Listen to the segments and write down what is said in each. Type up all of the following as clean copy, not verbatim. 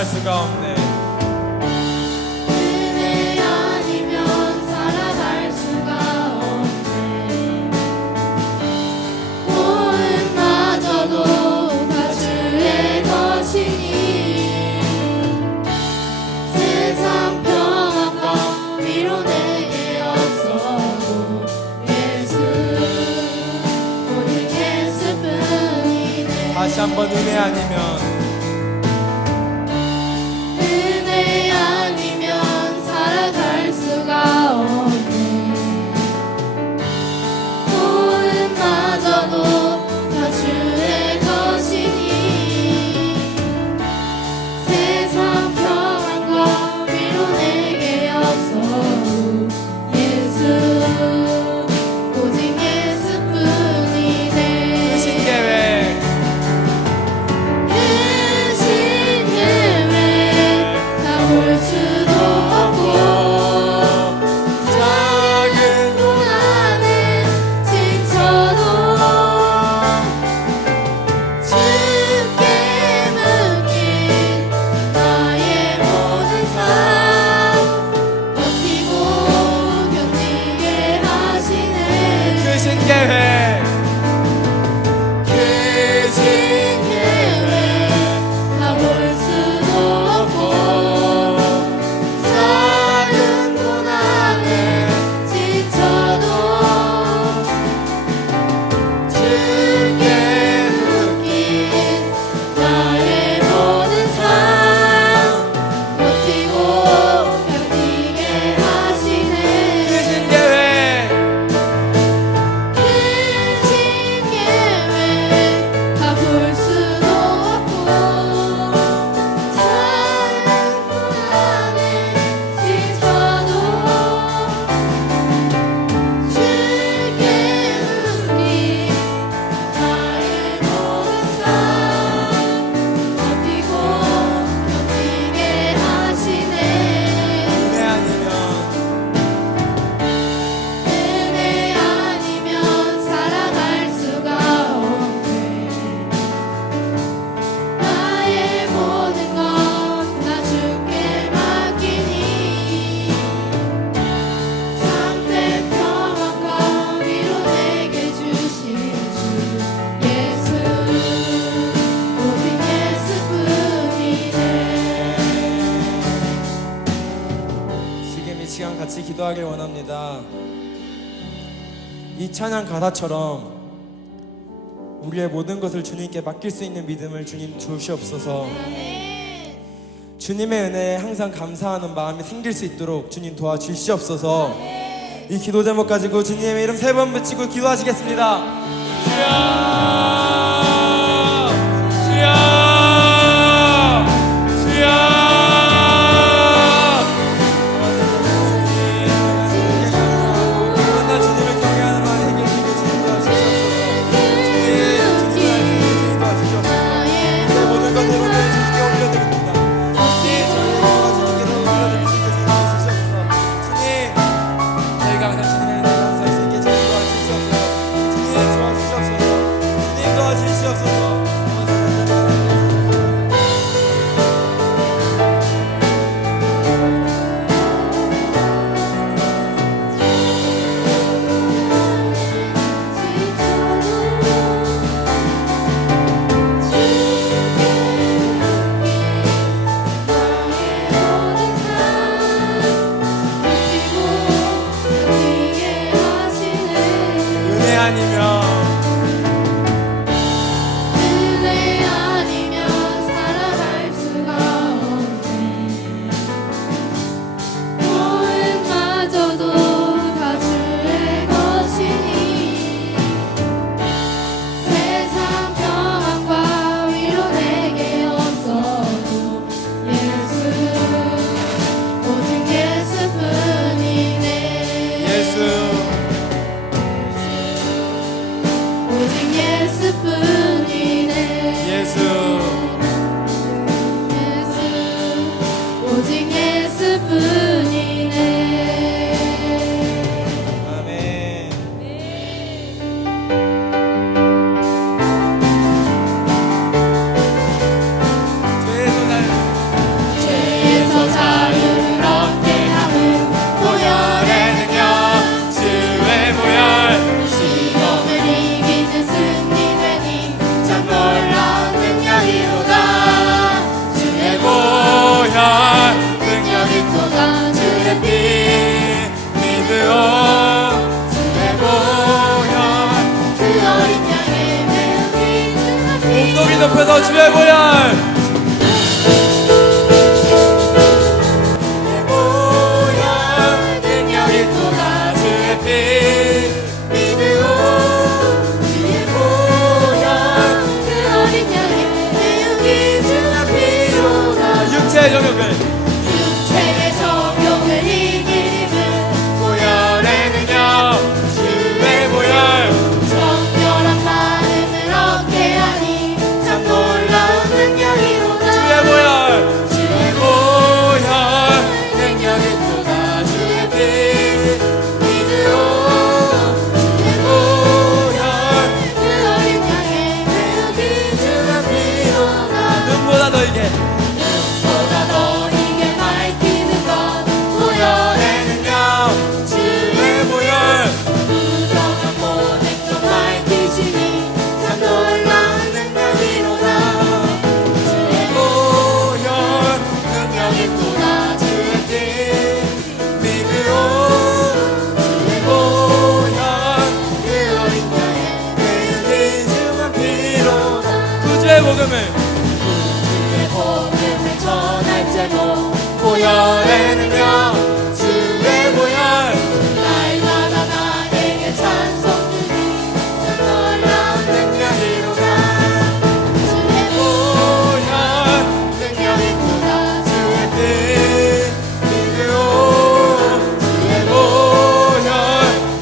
살아갈 수가 없네. 은혜 아니면 살아갈 수가 없네. 모음마저도 다 주의 것이니 세상 평안과 위로 내게 없어도 예수 오직 예수뿐이네. 다시 한번 은혜 아니면 은혜 아니면 살아갈 수가 없네. 모음마저도 다 주의 것이니 세상 평안과 위로 내게 없어도 예수 오직 예수뿐이네. 크신 계획 크신 계획 다 볼 수도 없고 작은 고난에 지쳐도 주께 맡긴 나의 모든 삶 버티고 견디게 하시네. 크신 계획 크신 계획 다 볼 수도 없고 작은 고난에 지쳐도 주께 맡긴 나의 모든 삶 버티고 견디게 하시네. 크신 계획 크신 계획 다 볼 수도 없고 작은 고난에 지쳐도 주께 맡긴 나의 모든 삶 버티고 견디게 하시네. 은혜 아니면 은혜 아니면 살아갈 수가 없네. 나의 모든 것 다 주께 맡기니 참된 평안과 위로 내게 주신 주 예수 오직 예수뿐이네. 지금 이 시간 같이 기도하길 원합니다. 이 찬양 가사처럼 우리의 모든 것을 주님께 맡길 수 있는 믿음을 주님 주시옵소서. 주님의 은혜에 항상 감사하는 마음이 생길 수 있도록 주님 도와주시옵소서. 이 기도 제목 가지고 주님의 이름 3번 붙이고 기도하시겠습니다. 주여, 주여, 주여. 맨날 주님을 경외하는 마음이 생길 수 있게 주님 도와주시옵소서. 주님 도와주시옵소서. 내 모든 것들을 주님께 올려드립니다. 주님, 저희가 주님께로 올려드릴 수 있게 주님 도와주시옵소서. 주님, 저희가 항상 주님의 은혜를 항상 수 있게 주님 도와주시옵소서. 주님 도와주시옵소서. 주님 더 주의 보혈 능력이 또다 주의 피 믿으오 주의 보혈 그 어린 양의 내용이 주가 피로다 육체의 정욕을 육체의 정욕을 이기는 보혈의 능력 주의 보혈 정결한 마음을 얻게 하니 참 놀라운 능력이로다 주의 보혈 능력이 또다 주의 피 믿으오 주의 보혈 그 어린 양의 내용이 주가 피로다 눈보다 더 이게 보다 더 이게 밝히는 것 보혈의 능력 주의 보혈 부정한 모든 것 밝히시니 참 놀라운 능력이로다 주의 보혈 능력이 또다 주의 피 믿으오 주의 보혈 그 어린 양의 내일이 주만 피로다 구주의 복음을 주의 복음을 전할 제목 보혈의 능력 주의 보혈 날마다 나에게 찬송 주니 참 놀라운 능력이로다 주의 보혈 능력이 또다 주의 피 믿으오 주의 보혈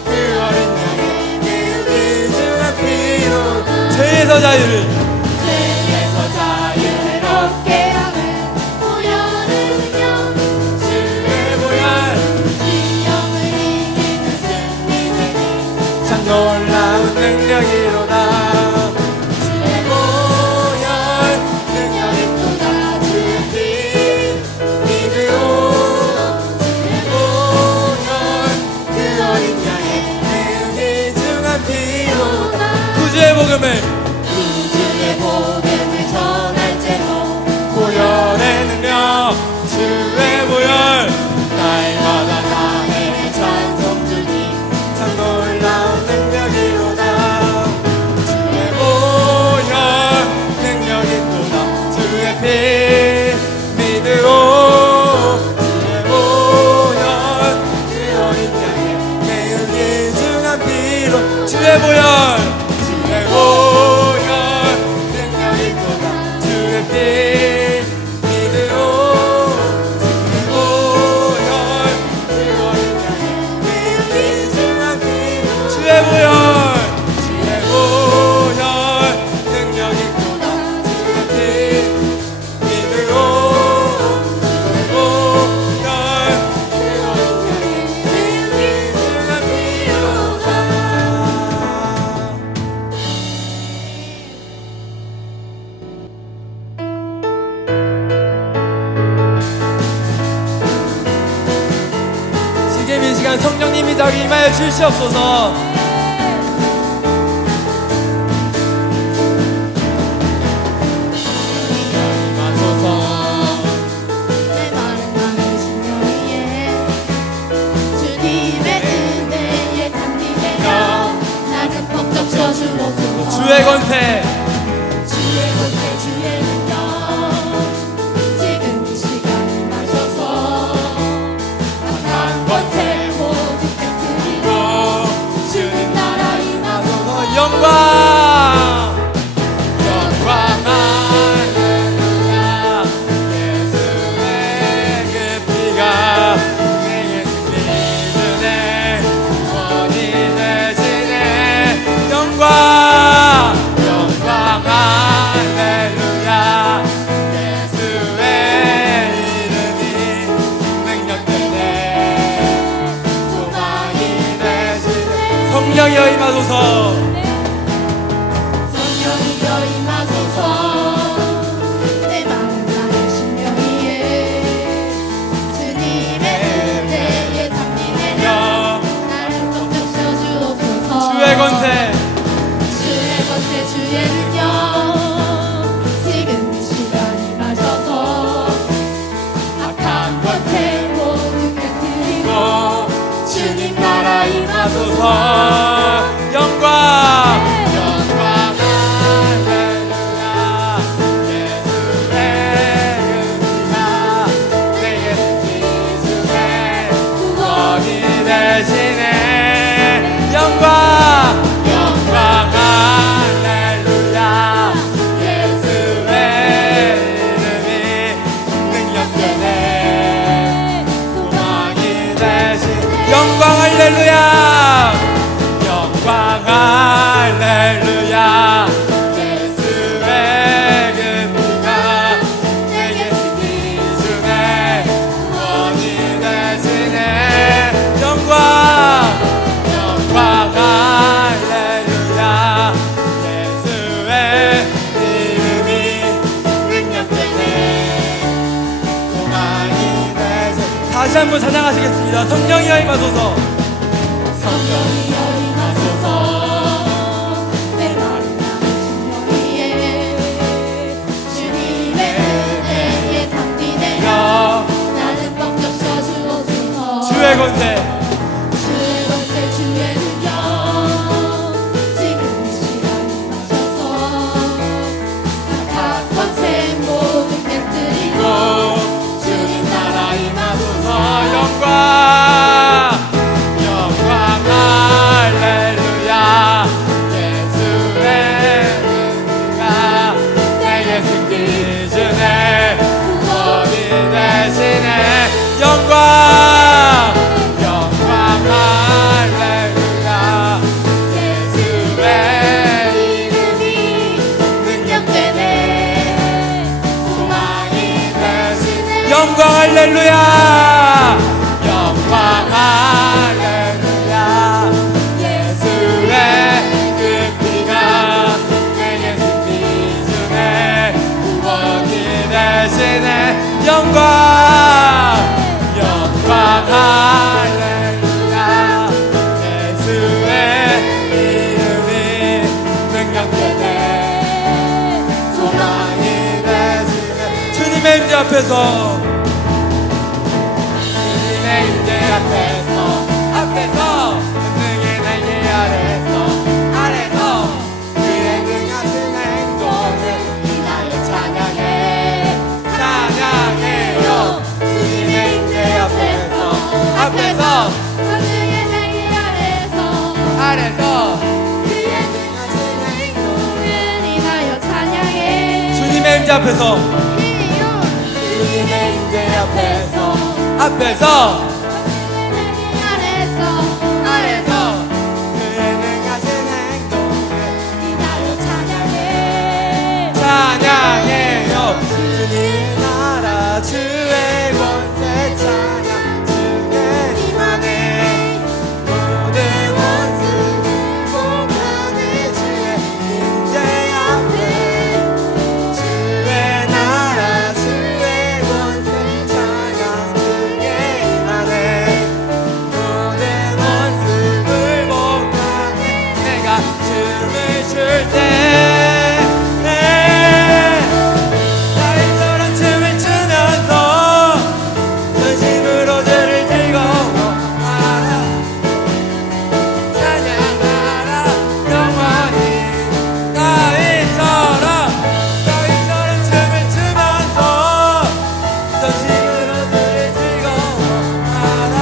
그 어린 양의 내일이 주만 피로다 죄에서 자유를 죄에서 자유를 얻게 하는 보혈의 능력 주의 보혈 이 영을 이기는 승리되니 참 놀라운 능력이로다 주의 보혈 능력이 또다 주의 피 믿으오 주의 보혈 그 어린 양의 내용이 중한 피로다 구주의 복음을 주의 복음을 전할 제목 보혈의 능력 주의 보혈 날마다 나에게 찬송 주니 참 놀라운 능력이로다 주의 보혈 능력이 또다 주의 피 믿으오 주의 보혈 그 어린 양의 내용이 중한 피로 주의 보혈 주의 보혈 능력이 또다 주의 피 믿으오 주의 보혈 그 어린 양의 내용이 중한 피로 주의 보혈 주의 보혈 능력이 또다 주의 피 믿으오 주의 보혈 그 어린 양의 내용이 중한 피로다 지금 이 시간 성령님이 자기 임하여 주시옵소서 임하소서 내 마른 마음 심령 위에 주님의 은혜에 담기되며 나는 벅 적셔주옵소서 주의 권세 주의 권세 주의 능력 지금 이 시간 임하셔서 악한 권세 모두 깨뜨리고 주님 나라 임하소서 영광 할렐루야 예수의 그 피가 내게 믿으네 원이 되시네 영광 할렐루야 예수의 이름이 능력되네 소망이 되시네 성령이여 임하소서 성령이여 임하소서 내 마음 나의 심령 위에 주님의 은혜에 담기되며 나를 꼭 적셔주옵소서 주의 권세 주의 능력 지금 이 시간 임하셔서 악한 권세 모두 깨뜨리고 주님 나라 임하소서 영광 할렐루야 한번 찬양하시겠습니다. 성령이여 임하소서. 성령이여 임하소서 내 마른 양심 위에 주님의 은혜에 담비되어 나는 벅적여 주옵소서. 주의 권세 주의 권세 주의 능력 지금 이 시간 임하셔서 각 권세 모든 깨뜨리고 주님 나라 임하소서. 영광 할렐루야. 예수의 은혜가 내게 승리 주네. 구원이 되시네. 영광 할렐루야. 예수의 이름이 능력되네. 소망이 되시네. 영광 할렐루야. 영광 할렐루야. 예수의 그 피가 내게 승리 주네. 구원이 되시네. 영광 할렐루야. 예수의 이름이 능력되네. 소망이 되시네. 주님의 임재 앞에서 앞에서 은능의 날개 아래서 그의 능하신 행동을 인하여 찬양해요. 주님의 임재 앞에서 하늘의 날개 아래서 그의 능하신 행동을 인하여 찬양해. 주님의 임재 앞에서 주님의 임재 앞에서 아래서 그의 능하신 행동을 인하여 찬양해. 찬양해요. 주의 나라 주의 권세 찬양. 주의 임하네. 모든 원수를 공하네. 주의 임재 앞에 주의 나라 주의 권세 찬양. 주의 임하네. 모든 원수를 공하네. 내가 춤을 출때 나처럼 춤을 추면서 전심으로 주를 즐거워하라. 찬양하라 영원히. 다윗처럼 춤을 추면서 전심으로 주를 즐거워하라.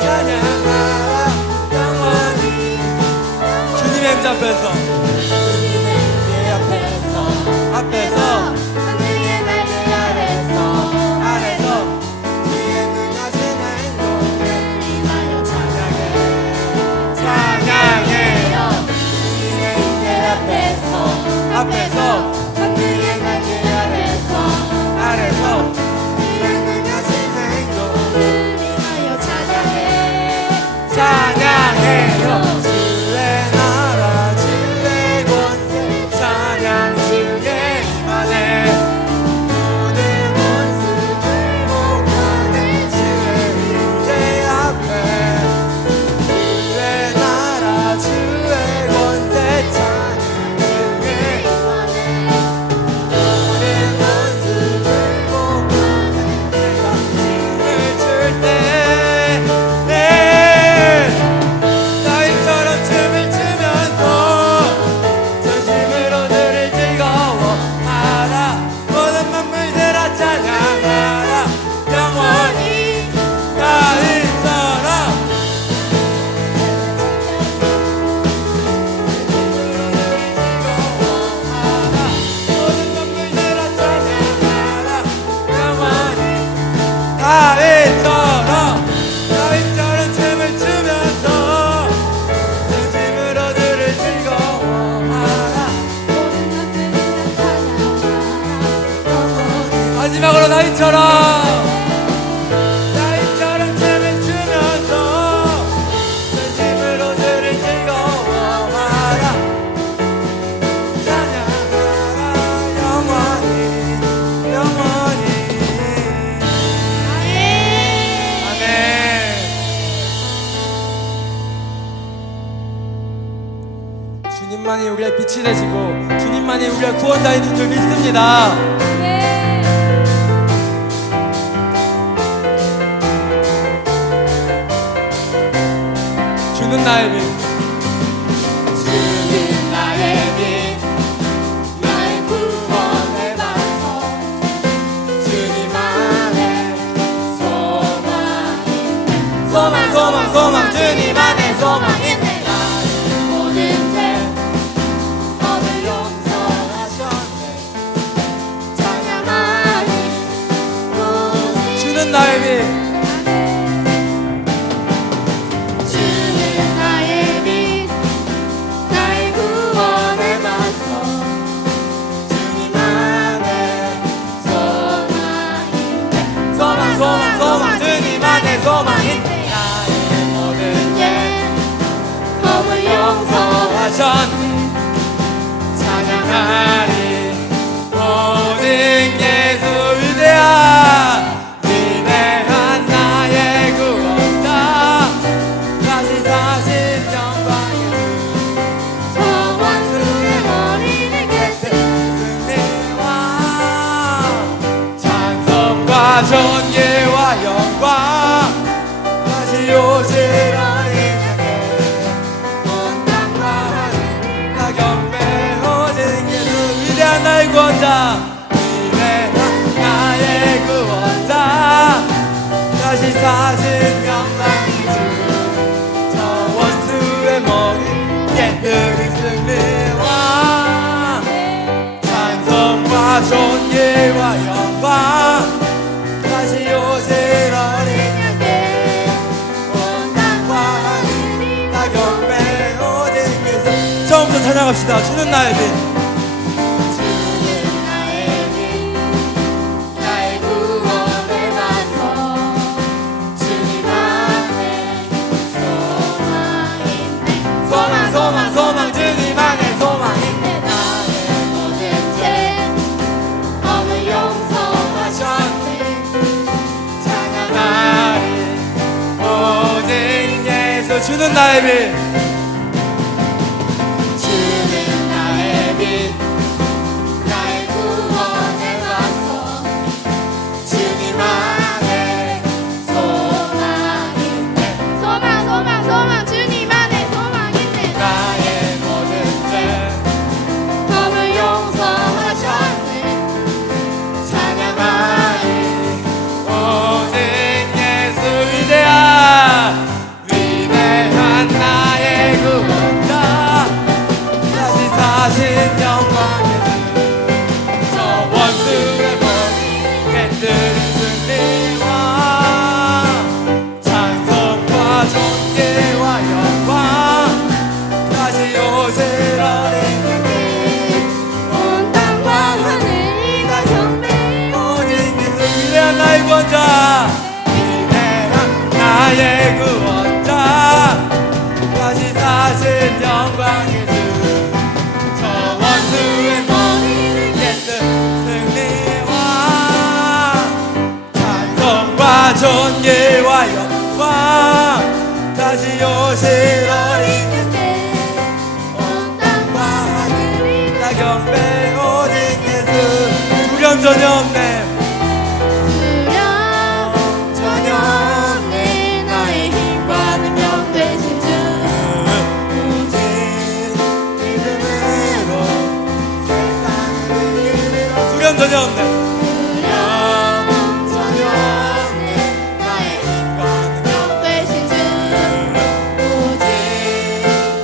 찬양하라 영원히. 주님의 임재 앞에서 하늘의 날개 아래서 주의 능하신 행동을 인하여 찬양해요. 주님의 임재 앞에서 하늘의 날개 아래서 주의 능하신 행동을 인하여 찬양해. 찬양해요. 주의 나라 주의 권세 찬양. 주의 임하네. 모든 원수를 목하네. 주의 임재 앞에 주의 나라 주의 권세 찬양. 주의 주님만이 우리의 빛이 되시고 주님만이 우리의 구원자인 줄 믿습니다. 주는 나의 빛, 주는 나의 빛 나의 구원의 반석 주님 안에 소망 소망 소망 소망 주님 안에 소망 있네 나의 모든 죄 법을 용서하셨네 찬양하니 오직 주는 나의 빛, 주는 나의 빛 나의 구원의 반석 주님 안에 소망 있네 소망 소망 소망 주님 안에 소망 있네 나의 모든 죄 법을 용서하셨네 찬양하리 모든 예수 위대한 위대한 나의 구원자 다시 사신 영광의 저 원수의 머리를 겟은 승리와 찬송과 존귀와 영광 다시 오실 어린에게 온 땅과 하늘 다 경배 오직 예수 위대한 나의 구원자 위대한 나의 구원자 다시 사신 영광의 주저 원수의 머리 깨뜨린 승리와 찬송과 존귀와 영광 다시 오실 어린 온 땅과 하늘 다 경배 오직 예수 처음부터 찬양합시다. 주는 나의 빛, 주는 나의 빛 나의 구원의 반석 주님 안에 소망 있네 소망 소망 소망 주님 안에 소망 있네 나의 모든 죄 법을 용서하셨네 찬양하리 오직 예수 주는 나의 빛, 주는 나의 빛 나의 구원의 반석 주님 안에 소망 있네 소망 소망 소망 주님 안에 소망 있네 나의 모든 죄 법을 용서하셨네 찬양하리 오직 예수 위대한 위대한 나의 구원자 다시 사신 영광의 주저 원수의 머리 깨뜨린 승리와 찬송과 존귀와 영광 다시 오실 어린이께 온 땅과 하늘이 다 경배 오직 예수 위대한 나의 구원자 위대한 나의 구원자 다시 사신 영광의 주저 원수의 머리를 깨뜨린 승리와 찬송과 존귀와 영광 다시 오실 어린이께 온 땅과 하늘이 다 경배 오직 예수 두려움 전혀 없네 두려움 전혀 없네 나의 힘과 능력 되신 주 오직 믿음으로 세상을 이기리라 두려움 전혀 없네 두려움 전혀 없네 나의 힘과 능력 되신 주 오직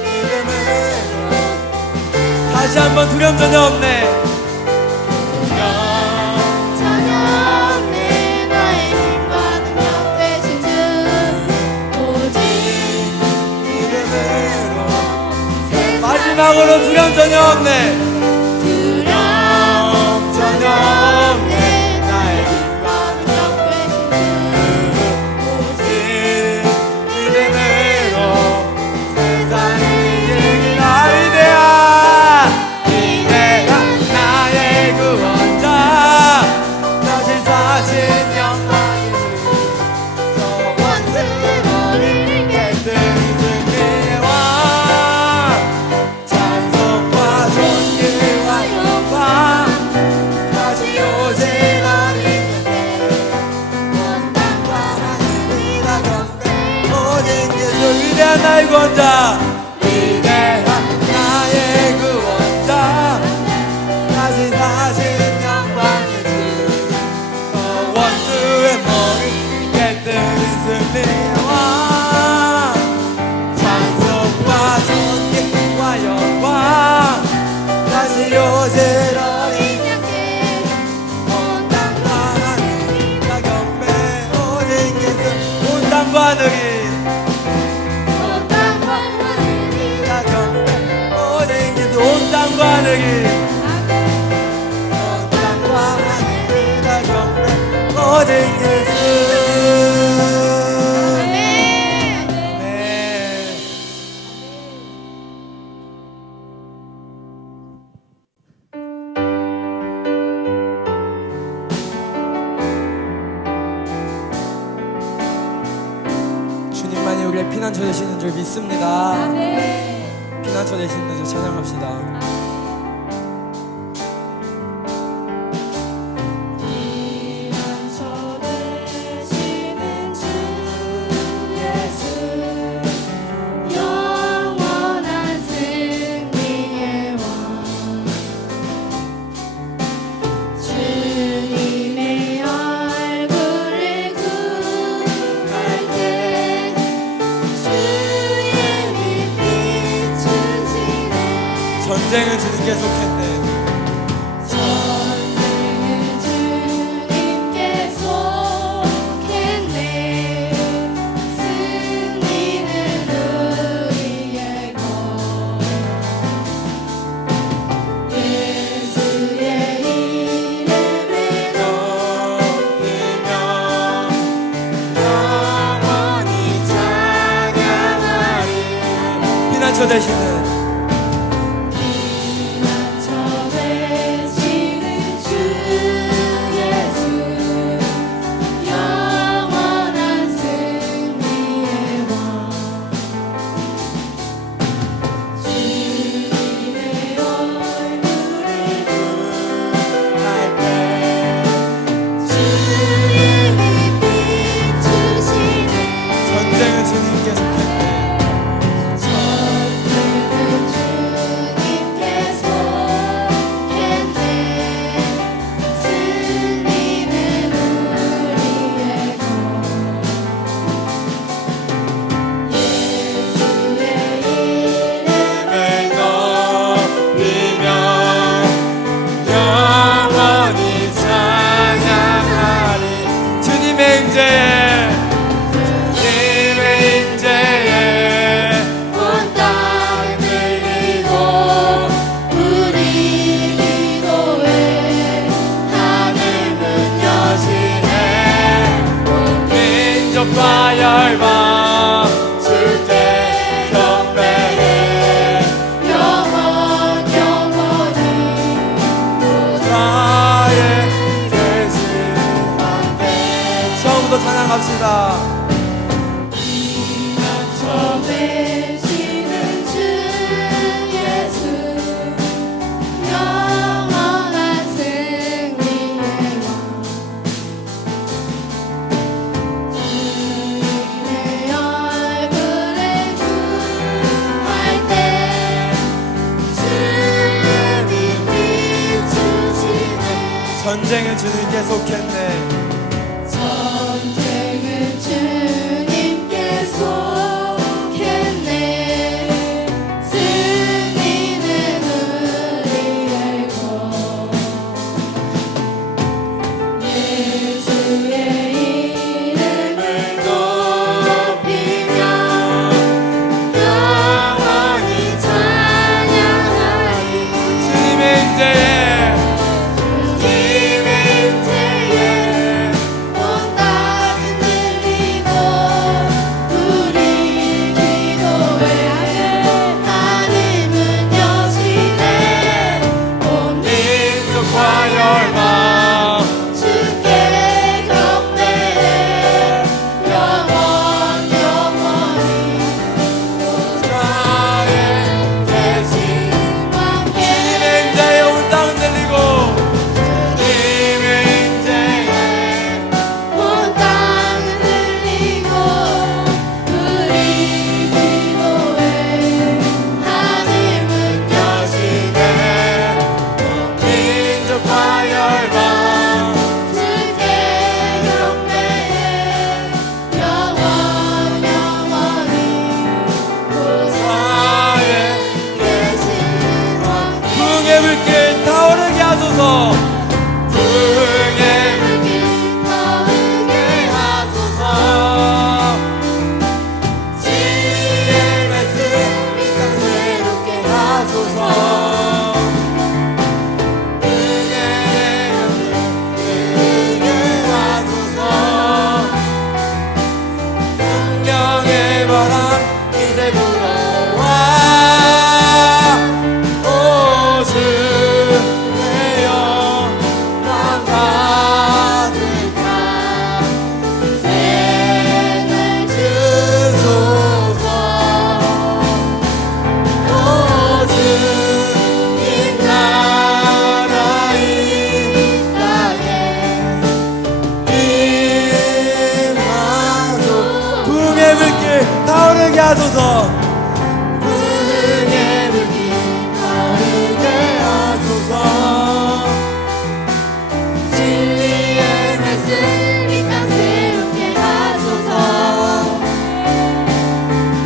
믿음으로 다시 한번 두려움 전혀 없네 전혀 없네 나의 힘과 능력 되신 주 오직 믿음으로 세상을 마지막으로 두려움 전혀 없네 두려움 전혀 없네 나의 힘과 능력 되신 주 오직 믿음으로 세상을 이기리라 위대한 나의 구원자 다시 사신 영광의 주저 원수의 머리를 깨뜨린 승리와 찬송 올려제라니 약해 온 땅과 하늘이 다 경배 오직 예수 온 땅과 하늘이 땅과 하늘이 다 경배 오직 예수 온 땅과 하늘이 온 땅과 하늘이 다 경배 오직 예수 아멘. 네. 주님만이 우리의 피난처 되시는 줄 믿습니다. 아멘. 피난처 되시는 줄 찬양합시다. 피난처 되시는 주 예수 영원한 승리의 왕 주님의 얼굴을 구할 때 주의 빛 비추시네 전쟁은 주님께 속했네. 전쟁은 주님께 속했네 승리는 우리의 것 예수의 이름을 높이며 영원히 찬양하리 피난처 되시는 피난처 되시는 주 예수 영원한 승리의 왕 주님의 얼굴을 할 때 주의 빛 비추시네 전쟁은 주님께 속했네. 전쟁은 주님께 속했네 승리는 우리의 것 예수의 이름을 높이며 영원히 찬양하리. 주님의 임재에 주님의 임재에 온 땅을 들리고 우리 기도에 하늘문 여시네 온 민족과 열방 주께 경배해 영원히 나의 계시한데 처음부터 찬양합시다. 피난처 되시는 주 예수 영원한 승리의 왕 주님의 얼굴을 구할 때 주의 빛 비추시네 전쟁은 주님께 속했네. 전쟁은 주님께 속했네 승리는 우리의 것 예수의 이름을 높이며 영원히 찬양하리 주님의 임재에 주님의 임재에 하소서. 부흥의 불길 타오르게 하소서. 진리의 말씀 이 땅 새롭게 하소서. 은혜의 연들 흐르게 하소서. 성령의 바람 이제 불어와. 오 주의 영광 가득한 생을 주소서. 오 주님 나라 이 땅에 임하소서. 부흥의 불길 타오르게 하소서. 부흥의 불길 타오르게 하소서. 진리의 말씀 이 땅 새롭게 하소서.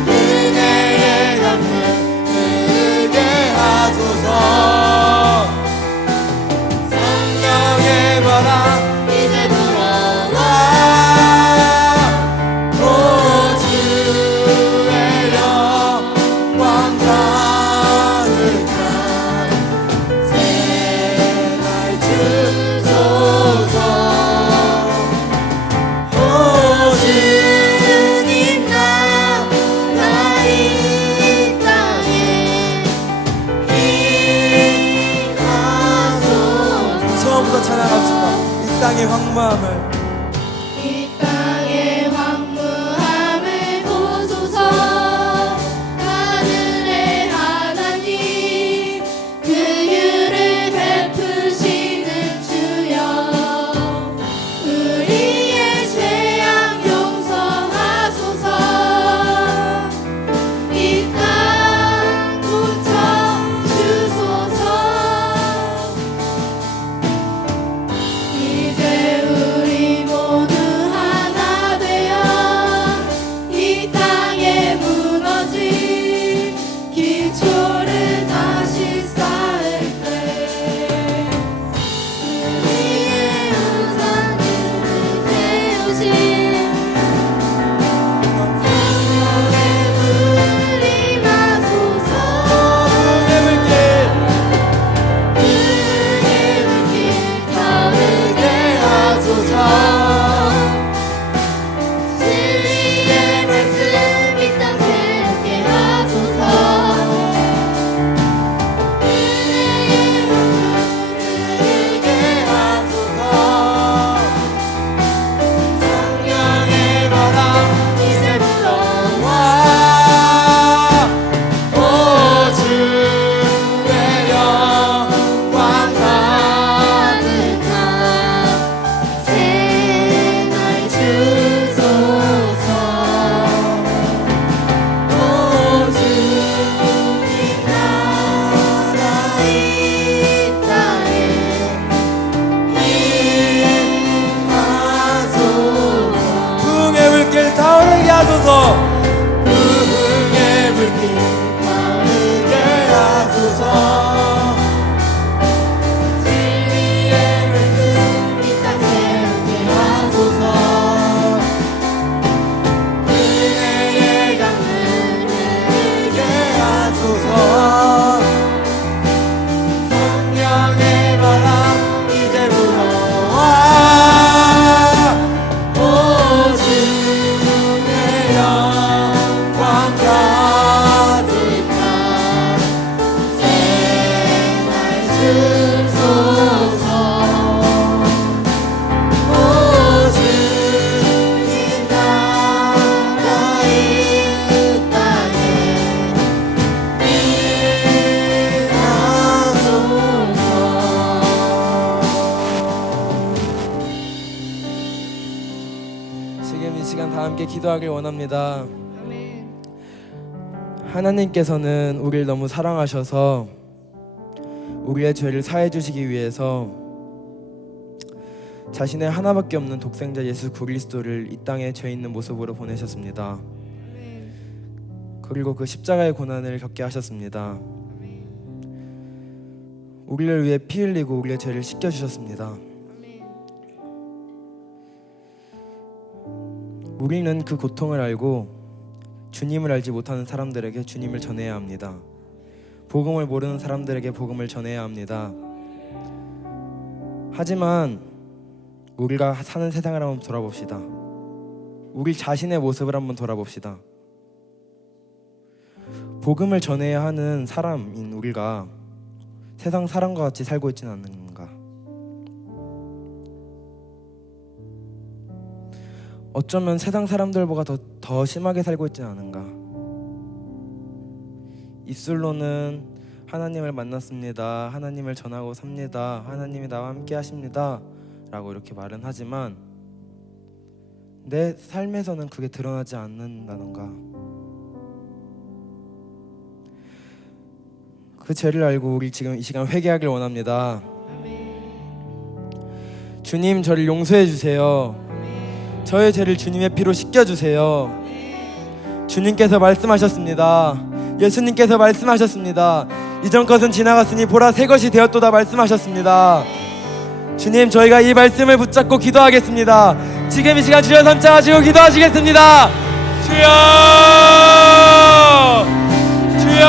은혜의 강물 흐르게 하소서. 성령의 바람 이제 불어와. 오 주의 영광 가득한 새날 주소서. 오 주님 나라 이 땅에 임하소서. 처음부터 찬양합시다. 이 땅의 황무함을 이 땅의 황무함을 보소서. 하늘의 하나님 긍휼을 베푸시는 주여. 우리의 죄악 용서하소서. 이 땅 고쳐주소서. 이제 우리 모두 하나 되어 이 땅에 무너진 기초를 다시 쌓을 때 우리의 우상들을 태우신 성령의 불이 마소서. 부흥의 불길 불의 불길 타오르게 하소서. 진리의 말씀 이 땅 새롭게 하소서. 은혜의 강물 흐르게 하소서. 성령의 바람 이제 불어와. 오 주의 영광 가득한 새날 주소서. 오 주님 나라 이 땅에 임하소서. 부흥의 불길 타오르게 하소서. 부흥의 불길 타오르게 하소서. 진리의 말씀 이 땅 새롭게 하소서. 은혜의 강물 흐르게 하소서. 성령의 바람 이제 불어와. 오 주의 영광 가득한 새날 주소서. 오 주님 나라 이 땅에 임하소서. 지금 이 시간 다 함께 기도하길 원합니다. 아멘. 하나님께서는 우리를 너무 사랑하셔서 우리의 죄를 사해 주시기 위해서 자신의 하나밖에 없는 독생자 예수 그리스도를 이 땅에 죄 있는 모습으로 보내셨습니다. 그리고 그 십자가의 고난을 겪게 하셨습니다. 우리를 위해 피 흘리고 우리의 죄를 씻겨주셨습니다. 우리는 그 고통을 알고 주님을 알지 못하는 사람들에게 주님을 전해야 합니다. 복음을 모르는 사람들에게 복음을 전해야 합니다. 하지만 우리가 사는 세상을 한번 돌아봅시다. 우리 자신의 모습을 한번 돌아봅시다. 복음을 전해야 하는 사람인 우리가 세상 사람과 같이 살고 있지는 않는가? 어쩌면 세상 사람들보다 더 심하게 살고 있지는 않은가? 입술로는 하나님을 만났습니다, 하나님을 전하고 삽니다, 하나님이 나와 함께 하십니다 라고 이렇게 말은 하지만 내 삶에서는 그게 드러나지 않는다던가. 그 죄를 알고 우리 지금 이 시간 회개하길 원합니다. 주님, 저를 용서해 주세요. 저의 죄를 주님의 피로 씻겨주세요. 주님께서 말씀하셨습니다. 예수님께서 말씀하셨습니다. 이전 것은 지나갔으니 보라 새 것이 되었도다 말씀하셨습니다. 주님, 저희가 이 말씀을 붙잡고 기도하겠습니다. 지금 이 시간 주여 삼자하시고 기도하시겠습니다. 주여, 주여,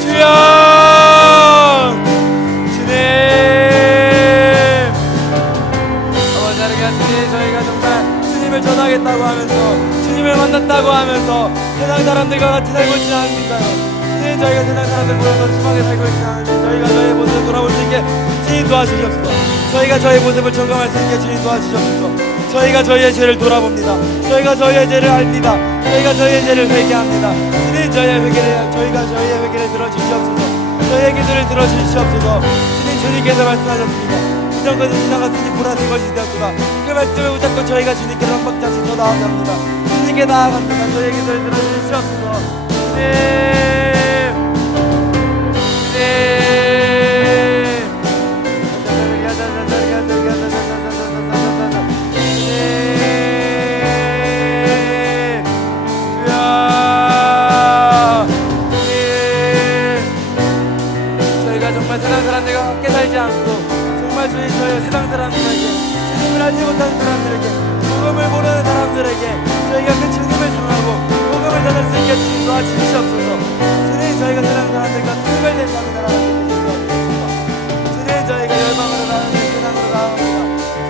주여. 주님, 아버지 하나님, 저희가 정말 주님을 전하겠다고 하면서 주님을 만났다고 하면서 세상 사람들과 같이 살고 있지 않습니까요? 주님, 저희가 세상 사람들보다 더 심하게 살고 있지 않은데 저희가 저의 모습을 돌아볼 수 있게 주님 도와주시옵소서. 저희가 저의 모습을 점검할 수 있게 주님 도와주시옵소서. 저희가 저희의 죄를 돌아봅니다. 저희가 저희의 죄를 압니다. 저희가 저희의 죄를 회개합니다. 주님, 저희가 저희의 회개를 들어주시옵소서. 저희의 기도를 들어주시옵소서. 주님께서 말씀하셨습니다. 이전 것은 지나갔으니 보라 새 것이 되었구나. 그 말씀을 붙잡고 저희가 주님께로 한 박자씩 더 나아갑니다. 주님께 나아갑니다. 저희의 기도를 들어주시옵소서. 저희가 정말 세상 사람들과 함께 살지 않고 정말 주님, 저희 세상 사람들에게, 주님을 알지 못하는 사람들에게, 복음을 모르는 사람들에게 저희가 그 주님을 전하고 복음을 전할 수 있게 주님 도와주시옵소서. 주님, 저희가 세상 사람들과 특별 대상을 살아가는 주님, 저희가 열방으로 나가는 세상으로 나아갑니다.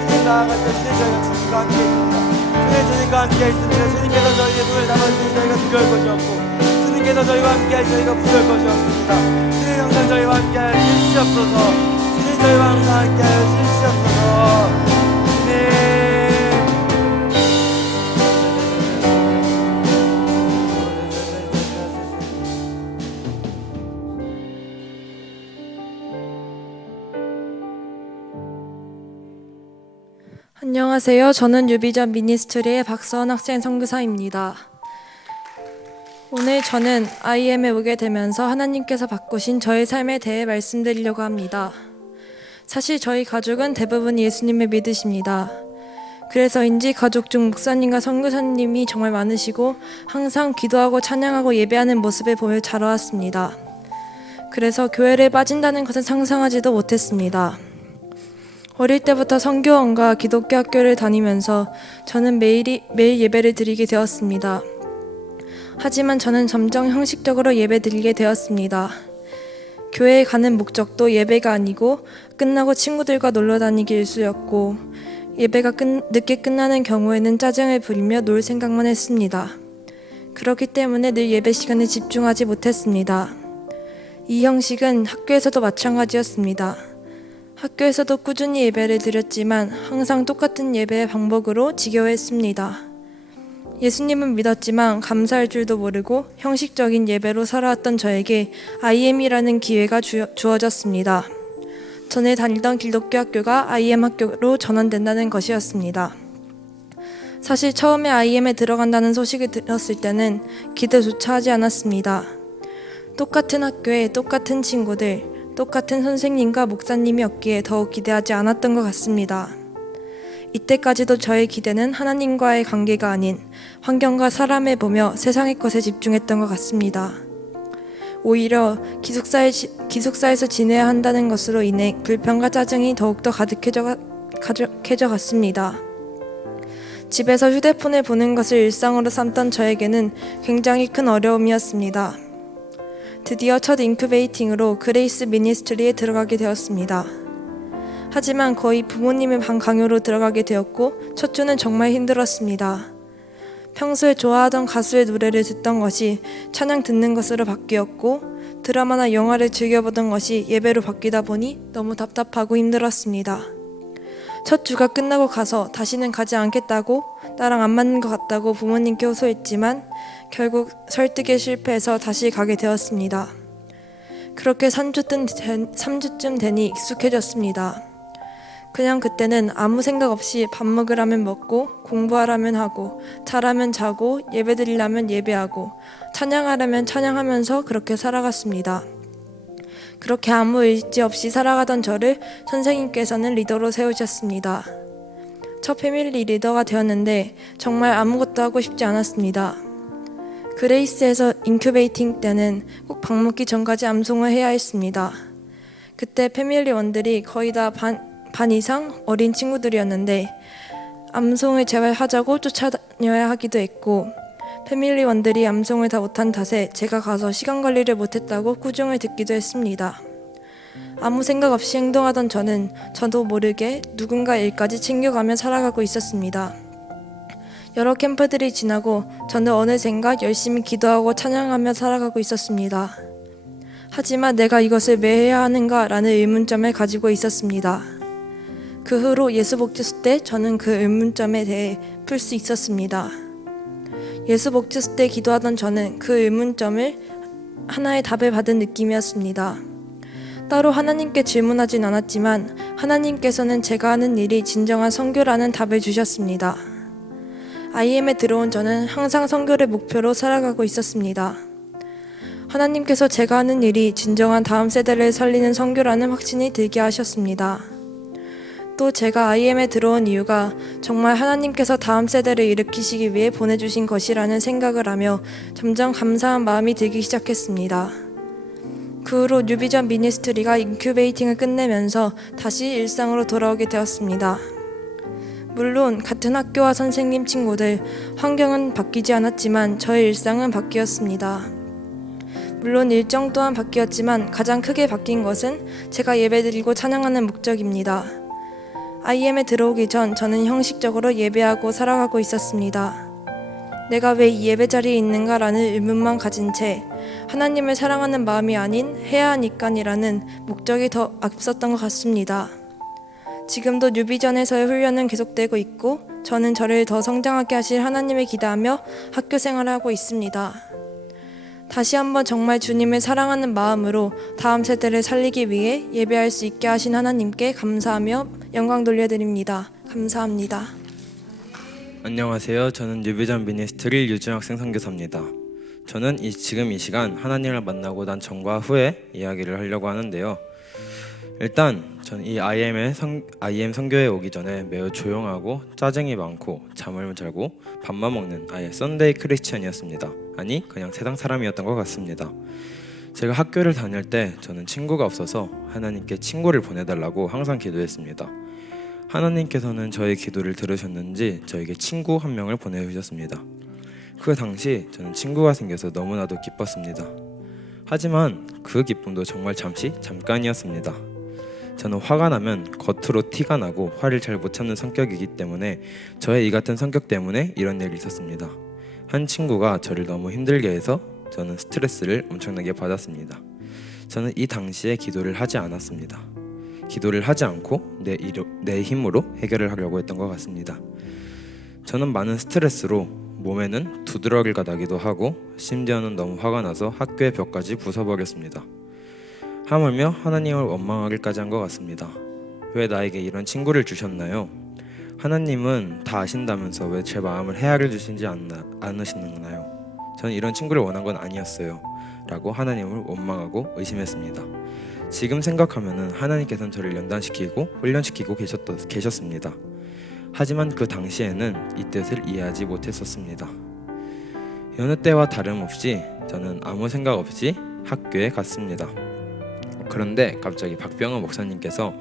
주님 나아갈 때 주님, 저희가 주님과 함께 있습니다. 주님, 주님과 함께 있습니다. 주님께서 저희의 손을 잡아주시니 저희가 두려울 것이 없고 주님께서 저희와 함께하시 저희가 부러울 것이 없습니다. 주님, 항상 저희와 함께하여 주시옵소서. 주님, 저희와 항상 함께하여 주시옵소서. 주님, 안녕하세요. 저는 유비전 미니스트리의 박서원 학생 선교사입니다. 오늘 저는 IM에 오게 되면서 하나님께서 바꾸신 저의 삶에 대해 말씀드리려고 합니다. 사실 저희 가족은 대부분 예수님을 믿으십니다. 그래서인지 가족 중 목사님과 선교사님이 정말 많으시고 항상 기도하고 찬양하고 예배하는 모습을 보며 자라왔습니다. 그래서 교회를 빠진다는 것은 상상하지도 못했습니다. 어릴 때부터 선교원과 기독교 학교를 다니면서 저는 매일 예배를 드리게 되었습니다. 하지만 저는 점점 형식적으로 예배 드리게 되었습니다. 교회에 가는 목적도 예배가 아니고 끝나고 친구들과 놀러 다니기 일쑤였고 예배가 늦게 끝나는 경우에는 짜증을 부리며 놀 생각만 했습니다. 그렇기 때문에 늘 예배 시간에 집중하지 못했습니다. 이 형식은 학교에서도 마찬가지였습니다. 학교에서도 꾸준히 예배를 드렸지만 항상 똑같은 예배의 방법으로 지겨워했습니다. 예수님은 믿었지만 감사할 줄도 모르고 형식적인 예배로 살아왔던 저에게 IM이라는 기회가 주어졌습니다. 전에 다니던 기독교 학교가 IM 학교로 전환된다는 것이었습니다. 사실 처음에 IM에 들어간다는 소식을 들었을 때는 기대조차 하지 않았습니다. 똑같은 학교에 똑같은 친구들, 똑같은 선생님과 목사님이었기에 더욱 기대하지 않았던 것 같습니다. 이때까지도 저의 기대는 하나님과의 관계가 아닌 환경과 사람을 보며 세상의 것에 집중했던 것 같습니다. 오히려 기숙사에서 지내야 한다는 것으로 인해 불평과 짜증이 더욱더 가득해져 갔습니다. 집에서 휴대폰을 보는 것을 일상으로 삼던 저에게는 굉장히 큰 어려움이었습니다. 드디어 첫 인큐베이팅으로 그레이스 미니스트리에 들어가게 되었습니다. 하지만 거의 부모님의 반 강요로 들어가게 되었고 첫 주는 정말 힘들었습니다. 평소에 좋아하던 가수의 노래를 듣던 것이 찬양 듣는 것으로 바뀌었고 드라마나 영화를 즐겨보던 것이 예배로 바뀌다 보니 너무 답답하고 힘들었습니다. 첫 주가 끝나고 가서 다시는 가지 않겠다고 나랑 안 맞는 것 같다고 부모님께 호소했지만 결국 설득에 실패해서 다시 가게 되었습니다. 그렇게 3주쯤 되니 익숙해졌습니다. 그냥 그때는 아무 생각 없이 밥 먹으라면 먹고 공부하라면 하고 자라면 자고 예배드리려면 예배하고 찬양하려면 찬양하면서 그렇게 살아갔습니다. 그렇게 아무 의지 없이 살아가던 저를 선생님께서는 리더로 세우셨습니다. 첫 패밀리 리더가 되었는데 정말 아무것도 하고 싶지 않았습니다. 그레이스에서 인큐베이팅 때는 꼭 밥 먹기 전까지 암송을 해야 했습니다. 그때 패밀리원들이 거의 다 반 이상 어린 친구들이었는데 암송을 제발 하자고 쫓아다녀야 하기도 했고 패밀리원들이 암송을 다 못한 탓에 제가 가서 시간 관리를 못했다고 꾸중을 듣기도 했습니다. 아무 생각 없이 행동하던 저는 저도 모르게 누군가 일까지 챙겨가며 살아가고 있었습니다. 여러 캠프들이 지나고 저는 어느샌가 열심히 기도하고 찬양하며 살아가고 있었습니다. 하지만 내가 이것을 왜 해야 하는가라는 의문점을 가지고 있었습니다. 그 후로 예수 복지수 때 저는 그 의문점에 대해 풀 수 있었습니다. 예수 복지수 때 기도하던 저는 그 의문점을 하나의 답을 받은 느낌이었습니다. 따로 하나님께 질문하진 않았지만 하나님께서는 제가 하는 일이 진정한 선교라는 답을 주셨습니다. IM에 들어온 저는 항상 선교를 목표로 살아가고 있었습니다. 하나님께서 제가 하는 일이 진정한 다음 세대를 살리는 선교라는 확신이 들게 하셨습니다. 또 제가 IM에 들어온 이유가 정말 하나님께서 다음 세대를 일으키시기 위해 보내주신 것이라는 생각을 하며 점점 감사한 마음이 들기 시작했습니다. 그 후로 뉴비전 미니스트리가 인큐베이팅을 끝내면서 다시 일상으로 돌아오게 되었습니다. 물론 같은 학교와 선생님, 친구들, 환경은 바뀌지 않았지만 저의 일상은 바뀌었습니다. 물론 일정 또한 바뀌었지만 가장 크게 바뀐 것은 제가 예배드리고 찬양하는 목적입니다. IM에 들어오기 전 저는 형식적으로 예배하고 살아가고 있었습니다. 내가 왜 이 예배 자리에 있는가라는 의문만 가진 채 하나님을 사랑하는 마음이 아닌 해야 하니까이라는 목적이 더 앞섰던 것 같습니다. 지금도 뉴비전에서의 훈련은 계속되고 있고 저는 저를 더 성장하게 하실 하나님을 기대하며 학교 생활을 하고 있습니다. 다시 한번 정말 주님을 사랑하는 마음으로 다음 세대를 살리기 위해 예배할 수 있게 하신 하나님께 감사하며 영광 돌려드립니다. 감사합니다. 안녕하세요. 저는 뉴비전 미니스트리 유준학생 선교사입니다. 저는 지금 이 시간 하나님을 만나고 난 전과 후에 이야기를 하려고 하는데요. 일단 저는 이 IM 선교에 오기 전에 매우 조용하고 짜증이 많고 잠을 못 자고 밥만 먹는 아예 썬데이 크리스천이었습니다. 아니 그냥 세상 사람이었던 것 같습니다. 제가 학교를 다닐 때 저는 친구가 없어서 하나님께 친구를 보내달라고 항상 기도했습니다. 하나님께서는 저의 기도를 들으셨는지 저에게 친구 한 명을 보내주셨습니다. 그 당시 저는 친구가 생겨서 너무나도 기뻤습니다. 하지만 그 기쁨도 정말 잠깐이었습니다. 저는 화가 나면 겉으로 티가 나고 화를 잘 못 참는 성격이기 때문에 저의 이 같은 성격 때문에 이런 일이 있었습니다. 한 친구가 저를 너무 힘들게 해서 저는 스트레스를 엄청나게 받았습니다. 저는 이 당시에 기도를 하지 않았습니다. 기도를 하지 않고 내 힘으로 해결을 하려고 했던 것 같습니다. 저는 많은 스트레스로 몸에는 두드러기가 나기도 하고 심지어는 너무 화가 나서 학교의 벽까지 부숴버렸습니다. 하물며 하나님을 원망하기까지 한 것 같습니다. 왜 나에게 이런 친구를 주셨나요? 하나님은 다 아신다면서 왜 제 마음을 헤아려 주시지 않으시나요? 저는 이런 친구를 원한 건 아니었어요 라고 하나님을 원망하고 의심했습니다. 지금 생각하면 하나님께서는 저를 연단시키고 훈련시키고 계셨습니다. 하지만 그 당시에는 이 뜻을 이해하지 못했었습니다. 여느 때와 다름없이 저는 아무 생각 없이 학교에 갔습니다. 그런데 갑자기 박병호 목사님께서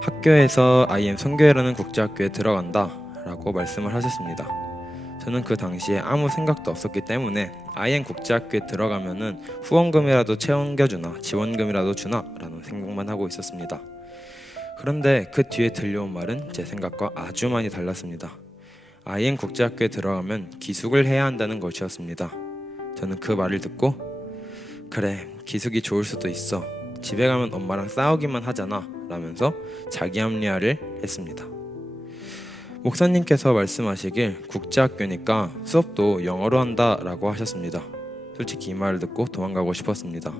학교에서 IM 선교회라는 국제학교에 들어간다 라고 말씀을 하셨습니다. 저는 그 당시에 아무 생각도 없었기 때문에 IM 국제학교에 들어가면은 후원금이라도 챙겨주나 지원금이라도 주나 라는 생각만 하고 있었습니다. 그런데 그 뒤에 들려온 말은 제 생각과 아주 많이 달랐습니다. IM 국제학교에 들어가면 기숙을 해야 한다는 것이었습니다. 저는 그 말을 듣고 그래, 기숙이 좋을 수도 있어. 집에 가면 엄마랑 싸우기만 하잖아 라면서 자기 합리화를 했습니다. 목사님께서 말씀하시길 국제학교니까 수업도 영어로 한다 라고 하셨습니다. 솔직히 이 말을 듣고 도망가고 싶었습니다.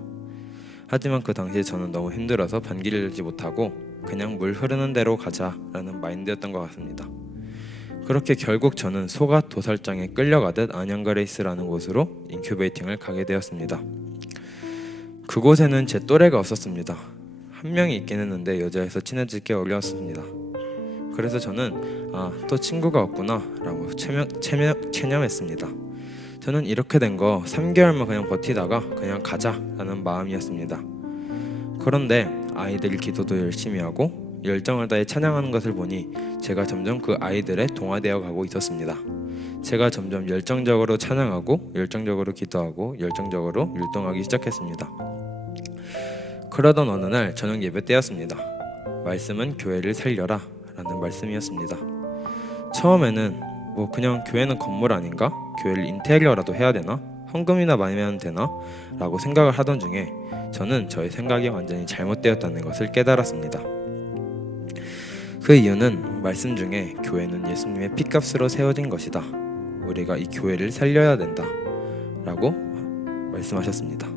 하지만 그 당시에 저는 너무 힘들어서 반기를 들지 못하고 그냥 물 흐르는 대로 가자 라는 마인드였던 것 같습니다. 그렇게 결국 저는 소가 도살장에 끌려가듯 안양그레이스라는 곳으로 인큐베이팅을 가게 되었습니다. 그곳에는 제 또래가 없었습니다. 한 명이 있긴 했는데 여자여서 친해질 게 어려웠습니다. 그래서 저는 또 친구가 없구나 라고 체념했습니다. 저는 이렇게 된 거 3개월만 그냥 버티다가 그냥 가자 라는 마음이었습니다. 그런데 아이들이 기도도 열심히 하고 열정을 다해 찬양하는 것을 보니 제가 점점 그 아이들에 동화되어 가고 있었습니다. 제가 점점 열정적으로 찬양하고 열정적으로 기도하고 열정적으로 율동하기 시작했습니다. 그러던 어느 날 저녁 예배 때였습니다. 말씀은 교회를 살려라 라는 말씀이었습니다. 처음에는 그냥 교회는 건물 아닌가? 교회를 인테리어라도 해야 되나? 헌금이나 많이 하면 되나? 라고 생각을 하던 중에 저는 저의 생각이 완전히 잘못되었다는 것을 깨달았습니다. 그 이유는 말씀 중에 교회는 예수님의 피값으로 세워진 것이다. 우리가 이 교회를 살려야 된다 라고 말씀하셨습니다.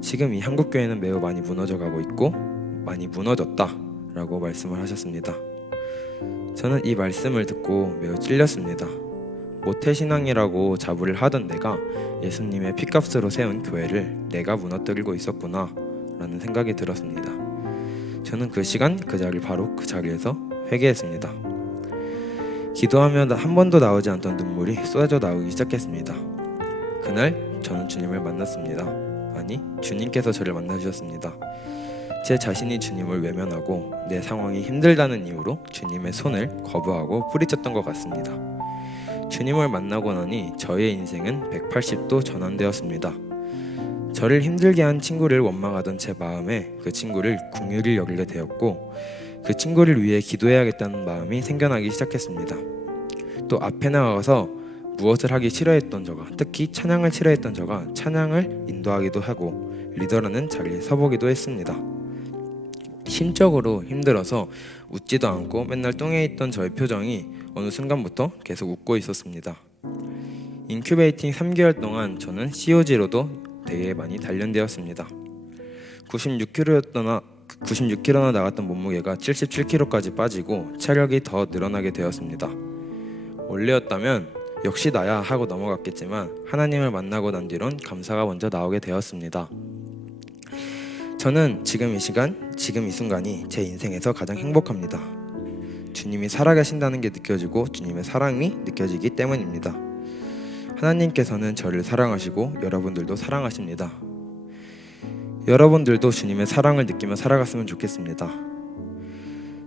지금 이 한국교회는 매우 많이 무너져가고 있고 많이 무너졌다 라고 말씀을 하셨습니다. 저는 이 말씀을 듣고 매우 찔렸습니다. 모태신앙이라고 자부를 하던 내가 예수님의 피값으로 세운 교회를 내가 무너뜨리고 있었구나 라는 생각이 들었습니다. 저는 그 시간 그 자리를 바로 그 자리에서 회개했습니다. 기도하며 한 번도 나오지 않던 눈물이 쏟아져 나오기 시작했습니다. 그날 저는 주님을 만났습니다. 아니, 주님께서 저를 만나주셨습니다. 제 자신이 주님을 외면하고 내 상황이 힘들다는 이유로 주님의 손을 거부하고 뿌리쳤던 것 같습니다. 주님을 만나고 나니 저의 인생은 180도 전환되었습니다. 저를 힘들게 한 친구를 원망하던 제 마음에 그 친구를 긍휼히 여기게 되었고 그 친구를 위해 기도해야겠다는 마음이 생겨나기 시작했습니다. 또 앞에 나가서 무엇을 하기 싫어했던 저가, 특히 찬양을 싫어했던 저가 찬양을 인도하기도 하고 리더라는 자리에 서보기도 했습니다. 심적으로 힘들어서 웃지도 않고 맨날 뚱해 있던 저의 표정이 어느 순간부터 계속 웃고 있었습니다. 인큐베이팅 3개월 동안 저는 COG로도 되게 많이 단련되었습니다. 96kg나 나갔던 몸무게가 77kg까지 빠지고 체력이 더 늘어나게 되었습니다. 원래였다면 역시 나야 하고 넘어갔겠지만 하나님을 만나고 난 뒤론 감사가 먼저 나오게 되었습니다. 저는 지금 이 시간, 지금 이 순간이 제 인생에서 가장 행복합니다. 주님이 살아계신다는 게 느껴지고 주님의 사랑이 느껴지기 때문입니다. 하나님께서는 저를 사랑하시고 여러분들도 사랑하십니다. 여러분들도 주님의 사랑을 느끼며 살아갔으면 좋겠습니다.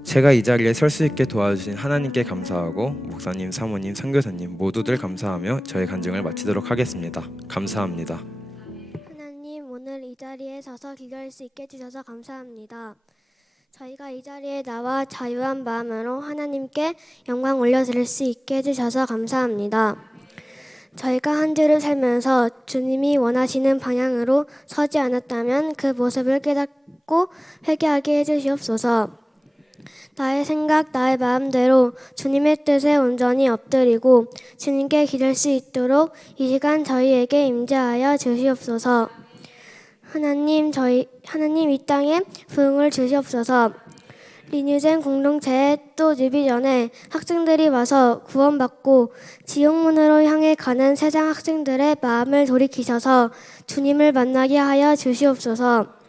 제가 이 자리에 설 수 있게 도와주신 하나님께 감사하고 목사님, 사모님, 선교사님 모두들 감사하며 저의 간증을 마치도록 하겠습니다. 감사합니다. 하나님, 오늘 이 자리에 서서 기도할 수 있게 해주셔서 감사합니다. 저희가 이 자리에 나와 자유한 마음으로 하나님께 영광 올려드릴 수 있게 해주셔서 감사합니다. 저희가 한 주를 살면서 주님이 원하시는 방향으로 서지 않았다면 그 모습을 깨닫고 회개하게 해주시옵소서. 나의 생각, 나의 마음대로 주님의 뜻에 온전히 엎드리고 주님께 기댈 수 있도록 이 시간 저희에게 임재하여 주시옵소서. 하나님 이 땅에 부흥을 주시옵소서. 리뉴젠 공동체에 또 뉴비전에 학생들이 와서 구원받고 지옥문으로 향해 가는 세상 학생들의 마음을 돌이키셔서 주님을 만나게 하여 주시옵소서.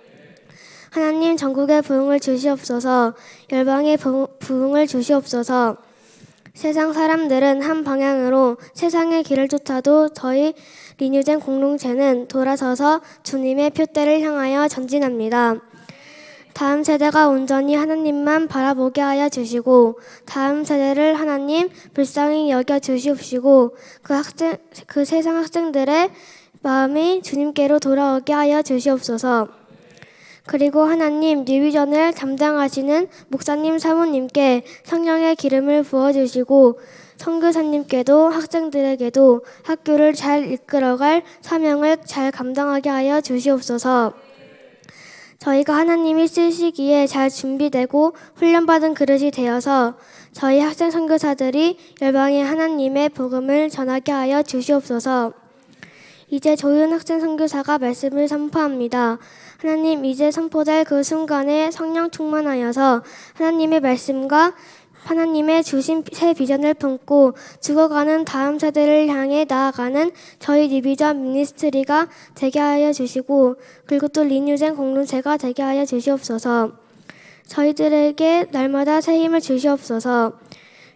하나님, 전국에 부흥을 주시옵소서. 열방에 부흥을 주시옵소서. 세상 사람들은 한 방향으로 세상의 길을 쫓아도 저희 리뉴젠 공동체는 돌아서서 주님의 표대를 향하여 전진합니다. 다음 세대가 온전히 하나님만 바라보게 하여 주시고 다음 세대를 하나님 불쌍히 여겨 주시옵시고 그 세상 학생들의 마음이 주님께로 돌아오게 하여 주시옵소서. 그리고 하나님 뉴비전을 담당하시는 목사님 사모님께 성령의 기름을 부어주시고 선교사님께도 학생들에게도 학교를 잘 이끌어갈 사명을 잘 감당하게 하여 주시옵소서. 저희가 하나님이 쓰시기에 잘 준비되고 훈련받은 그릇이 되어서 저희 학생 선교사들이 열방의 하나님의 복음을 전하게 하여 주시옵소서. 이제 조윤 학생 선교사가 말씀을 선포합니다. 하나님, 이제 선포될 그 순간에 성령 충만하여서 하나님의 말씀과 하나님의 주신 새 비전을 품고 죽어가는 다음 세대를 향해 나아가는 저희 리비전 미니스트리가 되게 하여 주시고 그리고 또 리뉴젠 공동체가 되게 하여 주시옵소서. 저희들에게 날마다 새 힘을 주시옵소서.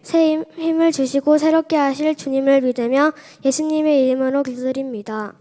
새 힘을 주시고 새롭게 하실 주님을 믿으며 예수님의 이름으로 기도드립니다.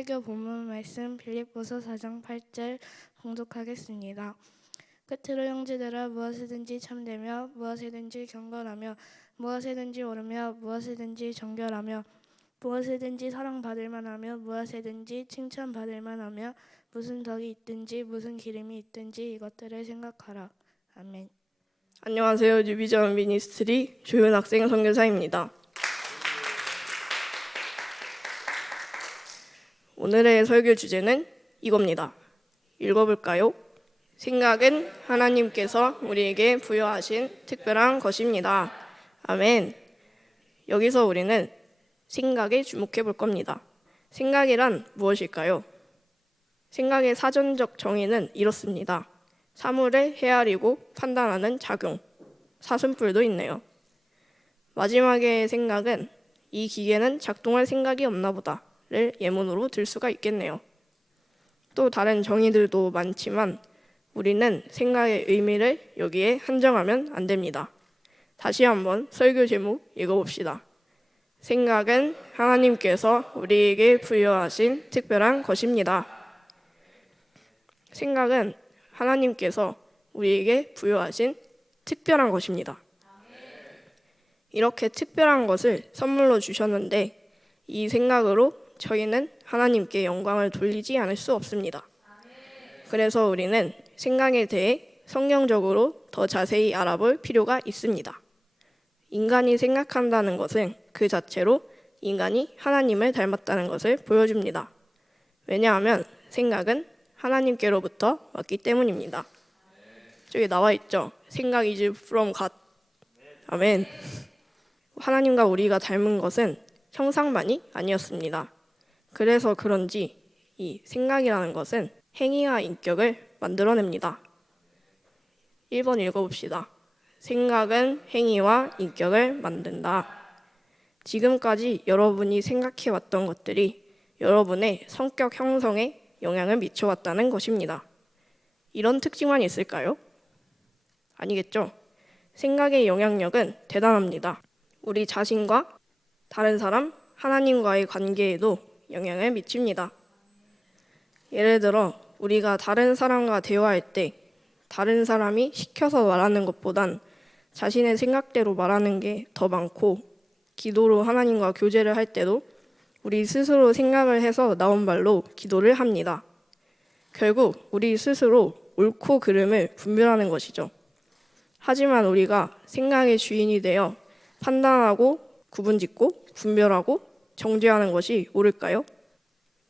설교 본문 말씀 빌립보서 4장 8절 봉독하겠습니다. 끝으로 형제들아 무엇이든지 참되며 무엇이든지 경건하며 무엇이든지 옳으며 무엇이든지 정결하며 무엇이든지 사랑받을 만하며 무엇이든지 칭찬받을 만하며 무슨 덕이 있든지 무슨 기름이 있든지 이것들을 생각하라. 아멘. 안녕하세요. 뉴비전 미니스트리 조윤 학생 선교사입니다. 오늘의 설교 주제는 이겁니다. 읽어볼까요? 생각은 하나님께서 우리에게 부여하신 특별한 것입니다. 아멘. 여기서 우리는 생각에 주목해 볼 겁니다. 생각이란 무엇일까요? 생각의 사전적 정의는 이렇습니다. 사물을 헤아리고 판단하는 작용, 사슴뿔도 있네요. 마지막의 생각은 이 기계는 작동할 생각이 없나 보다를 예문으로 들 수가 있겠네요. 또 다른 정의들도 많지만 우리는 생각의 의미를 여기에 한정하면 안 됩니다. 다시 한번 설교 제목 읽어봅시다. 생각은 하나님께서 우리에게 부여하신 특별한 것입니다. 생각은 하나님께서 우리에게 부여하신 특별한 것입니다. 이렇게 특별한 것을 선물로 주셨는데 이 생각으로 저희는 하나님께 영광을 돌리지 않을 수 없습니다. 그래서 우리는 생각에 대해 성경적으로 더 자세히 알아볼 필요가 있습니다. 인간이 생각한다는 것은 그 자체로 인간이 하나님을 닮았다는 것을 보여줍니다. 왜냐하면 생각은 하나님께로부터 왔기 때문입니다. 저기 나와 있죠. 생각 is from God. 아멘. 하나님과 우리가 닮은 것은 형상만이 아니었습니다. 그래서 그런지 이 생각이라는 것은 행위와 인격을 만들어냅니다. 1번 읽어봅시다. 생각은 행위와 인격을 만든다. 지금까지 여러분이 생각해왔던 것들이 여러분의 성격 형성에 영향을 미쳐왔다는 것입니다. 이런 특징만 있을까요? 아니겠죠? 생각의 영향력은 대단합니다. 우리 자신과 다른 사람, 하나님과의 관계에도 영향을 미칩니다. 예를 들어 우리가 다른 사람과 대화할 때 다른 사람이 시켜서 말하는 것보단 자신의 생각대로 말하는 게 더 많고, 기도로 하나님과 교제를 할 때도 우리 스스로 생각을 해서 나온 말로 기도를 합니다. 결국 우리 스스로 옳고 그름을 분별하는 것이죠. 하지만 우리가 생각의 주인이 되어 판단하고 구분짓고 분별하고 정죄하는 것이 옳을까요?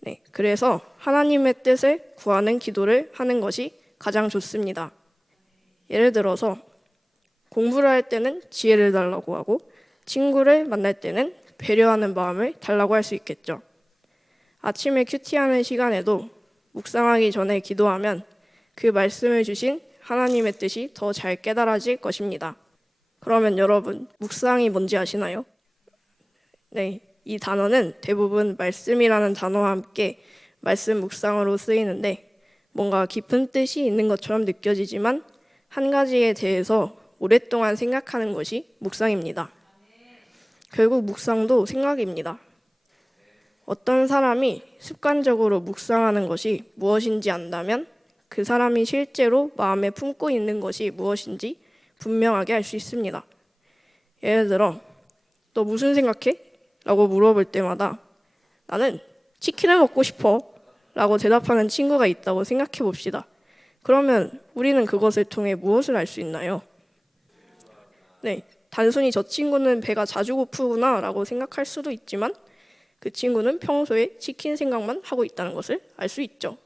네, 그래서 하나님의 뜻을 구하는 기도를 하는 것이 가장 좋습니다. 예를 들어서 공부를 할 때는 지혜를 달라고 하고 친구를 만날 때는 배려하는 마음을 달라고 할 수 있겠죠. 아침에 큐티하는 시간에도 묵상하기 전에 기도하면 그 말씀을 주신 하나님의 뜻이 더 잘 깨달아질 것입니다. 그러면 여러분, 묵상이 뭔지 아시나요? 네, 이 단어는 대부분 말씀이라는 단어와 함께 말씀 묵상으로 쓰이는데 뭔가 깊은 뜻이 있는 것처럼 느껴지지만 한 가지에 대해서 오랫동안 생각하는 것이 묵상입니다. 결국 묵상도 생각입니다. 어떤 사람이 습관적으로 묵상하는 것이 무엇인지 안다면 그 사람이 실제로 마음에 품고 있는 것이 무엇인지 분명하게 알 수 있습니다. 예를 들어, 너 무슨 생각해? 라고 물어볼 때마다 나는 치킨을 먹고 싶어 라고 대답하는 친구가 있다고 생각해 봅시다. 그러면 우리는 그것을 통해 무엇을 알 수 있나요? 네, 단순히 저 친구는 배가 자주 고프구나 라고 생각할 수도 있지만 그 친구는 평소에 치킨 생각만 하고 있다는 것을 알 수 있죠.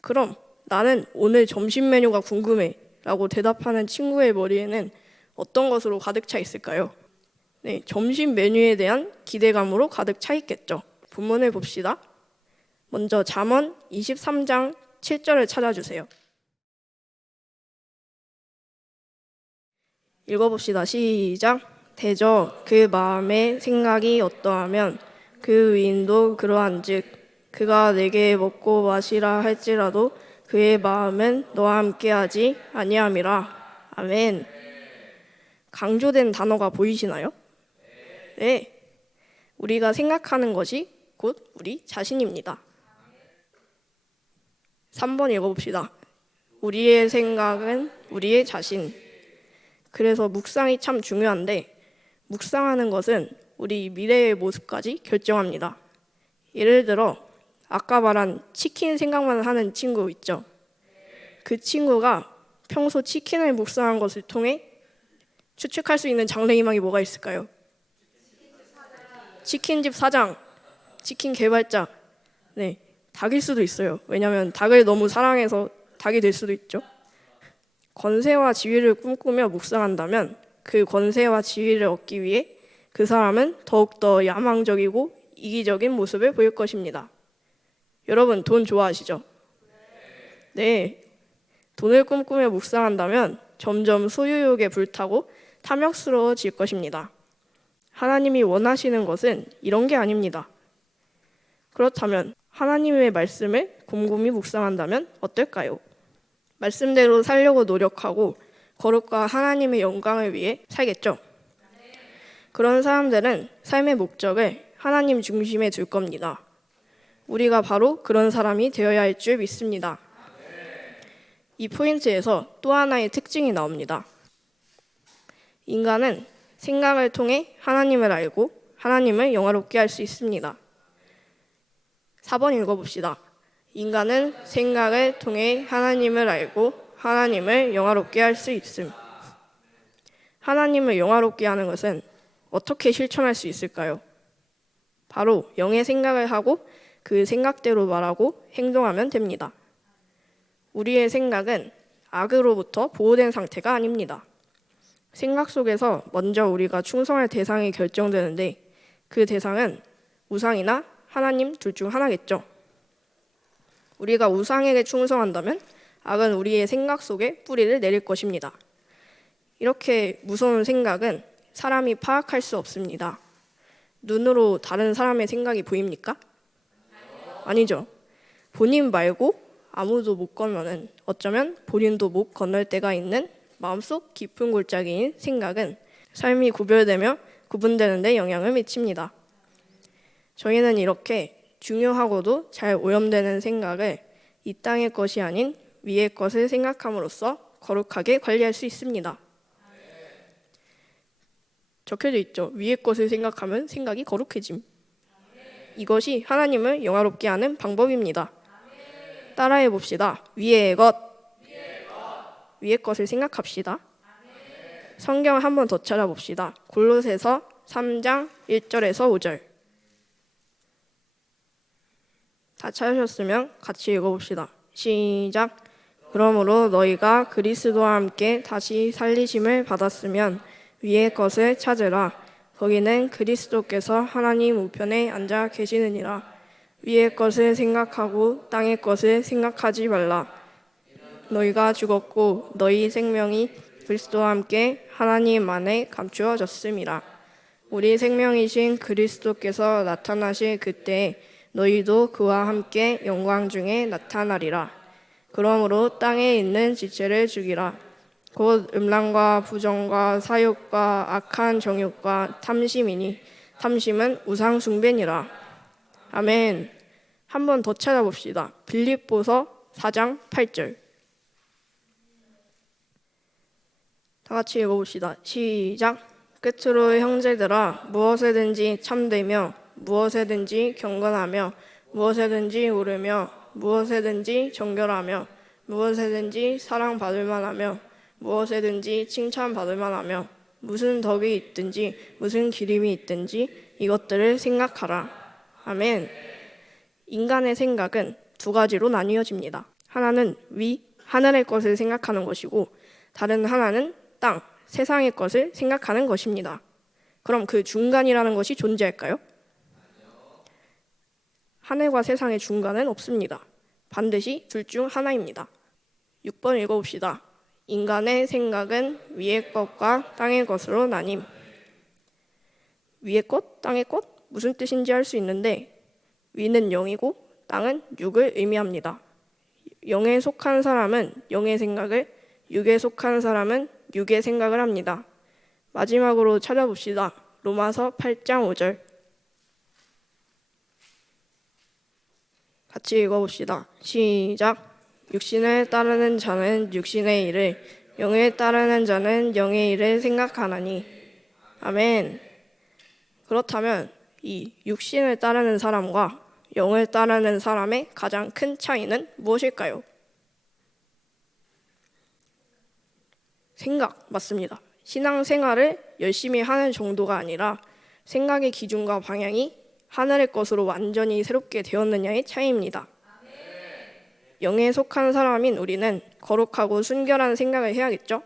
그럼 나는 오늘 점심 메뉴가 궁금해 라고 대답하는 친구의 머리에는 어떤 것으로 가득 차 있을까요? 네, 점심 메뉴에 대한 기대감으로 가득 차 있겠죠. 본문을 봅시다. 먼저 잠언 23장 7절을 찾아주세요. 읽어봅시다. 시작. 대저 그 마음의 생각이 어떠하면 그 위인도 그러한즉 그가 내게 먹고 마시라 할지라도 그의 마음은 너와 함께하지 아니함이라. 아멘. 강조된 단어가 보이시나요? 네. 우리가 생각하는 것이 곧 우리 자신입니다. 3번 읽어봅시다. 우리의 생각은 우리의 자신. 그래서 묵상이 참 중요한데 묵상하는 것은 우리 미래의 모습까지 결정합니다. 예를 들어 아까 말한 치킨 생각만 하는 친구 있죠. 그 친구가 평소 치킨을 묵상한 것을 통해 추측할 수 있는 장래희망이 뭐가 있을까요? 치킨집 사장, 치킨 개발자, 네, 닭일 수도 있어요. 왜냐하면 닭을 너무 사랑해서 닭이 될 수도 있죠. 권세와 지위를 꿈꾸며 묵상한다면 그 권세와 지위를 얻기 위해 그 사람은 더욱더 야망적이고 이기적인 모습을 보일 것입니다. 여러분 돈 좋아하시죠? 네. 돈을 꿈꾸며 묵상한다면 점점 소유욕에 불타고 탐욕스러워질 것입니다. 하나님이 원하시는 것은 이런 게 아닙니다. 그렇다면 하나님의 말씀을 곰곰이 묵상한다면 어떨까요? 말씀대로 살려고 노력하고 거룩과 하나님의 영광을 위해 살겠죠? 그런 사람들은 삶의 목적을 하나님 중심에 둘 겁니다. 우리가 바로 그런 사람이 되어야 할 줄 믿습니다. 이 포인트에서 또 하나의 특징이 나옵니다. 인간은 생각을 통해 하나님을 알고 하나님을 영화롭게 할 수 있습니다. 4번 읽어봅시다. 인간은 생각을 통해 하나님을 알고 하나님을 영화롭게 할 수 있음. 하나님을 영화롭게 하는 것은 어떻게 실천할 수 있을까요? 바로 영의 생각을 하고 그 생각대로 말하고 행동하면 됩니다. 우리의 생각은 악으로부터 보호된 상태가 아닙니다. 생각 속에서 먼저 우리가 충성할 대상이 결정되는데 그 대상은 우상이나 하나님 둘 중 하나겠죠. 우리가 우상에게 충성한다면 악은 우리의 생각 속에 뿌리를 내릴 것입니다. 이렇게 무서운 생각은 사람이 파악할 수 없습니다. 눈으로 다른 사람의 생각이 보입니까? 아니죠. 본인 말고 아무도 못 건너는, 어쩌면 본인도 못 건널 때가 있는 마음속 깊은 골짜기인 생각은 삶이 구별되며 구분되는 데 영향을 미칩니다. 저희는 이렇게 중요하고도 잘 오염되는 생각을 이 땅의 것이 아닌 위의 것을 생각함으로써 거룩하게 관리할 수 있습니다. 적혀져 있죠. 위의 것을 생각하면 생각이 거룩해짐. 이것이 하나님을 영화롭게 하는 방법입니다. 따라해 봅시다. 위의 것. 위의 것을 생각합시다. 성경을 한 번 더 찾아봅시다. 골로새서 3장 1절에서 5절. 다 찾으셨으면 같이 읽어봅시다. 시작. 그러므로 너희가 그리스도와 함께 다시 살리심을 받았으면 위의 것을 찾으라. 거기는 그리스도께서 하나님 우편에 앉아 계시느니라. 위의 것을 생각하고 땅의 것을 생각하지 말라. 너희가 죽었고 너희 생명이 그리스도와 함께 하나님 안에 감추어졌음이라. 우리 생명이신 그리스도께서 나타나실 그때에 너희도 그와 함께 영광 중에 나타나리라. 그러므로 땅에 있는 지체를 죽이라. 곧 음란과 부정과 사욕과 악한 정욕과 탐심이니 탐심은 우상 숭배니라. 아멘. 한 번 더 찾아봅시다. 빌립보서 4장 8절. 다 같이 읽어봅시다. 시작. 끝으로 형제들아 무엇에든지 참되며 무엇에든지 경건하며 무엇에든지 오르며 무엇에든지 정결하며 무엇에든지 사랑받을 만하며 무엇에든지 칭찬받을 만하며 무슨 덕이 있든지 무슨 기림이 있든지 이것들을 생각하라. 아멘. 인간의 생각은 두 가지로 나뉘어집니다. 하나는 위, 하늘의 것을 생각하는 것이고 다른 하나는 땅, 세상의 것을 생각하는 것입니다. 그럼 그 중간이라는 것이 존재할까요? 하늘과 세상의 중간은 없습니다. 반드시 둘 중 하나입니다. 6번 읽어봅시다. 인간의 생각은 위의 것과 땅의 것으로 나뉨. 위의 것, 땅의 것? 무슨 뜻인지 알 수 있는데 위는 영이고 땅은 육을 의미합니다. 영에 속한 사람은 영의 생각을, 육에 속한 사람은 육의 생각을 합니다. 마지막으로 찾아봅시다. 로마서 8장 5절. 같이 읽어봅시다. 시작. 육신을 따르는 자는 육신의 일을, 영을 따르는 자는 영의 일을 생각하나니. 아멘. 그렇다면 이 육신을 따르는 사람과 영을 따르는 사람의 가장 큰 차이는 무엇일까요? 생각, 맞습니다. 신앙생활을 열심히 하는 정도가 아니라 생각의 기준과 방향이 하늘의 것으로 완전히 새롭게 되었느냐의 차이입니다. 영에 속한 사람인 우리는 거룩하고 순결한 생각을 해야겠죠?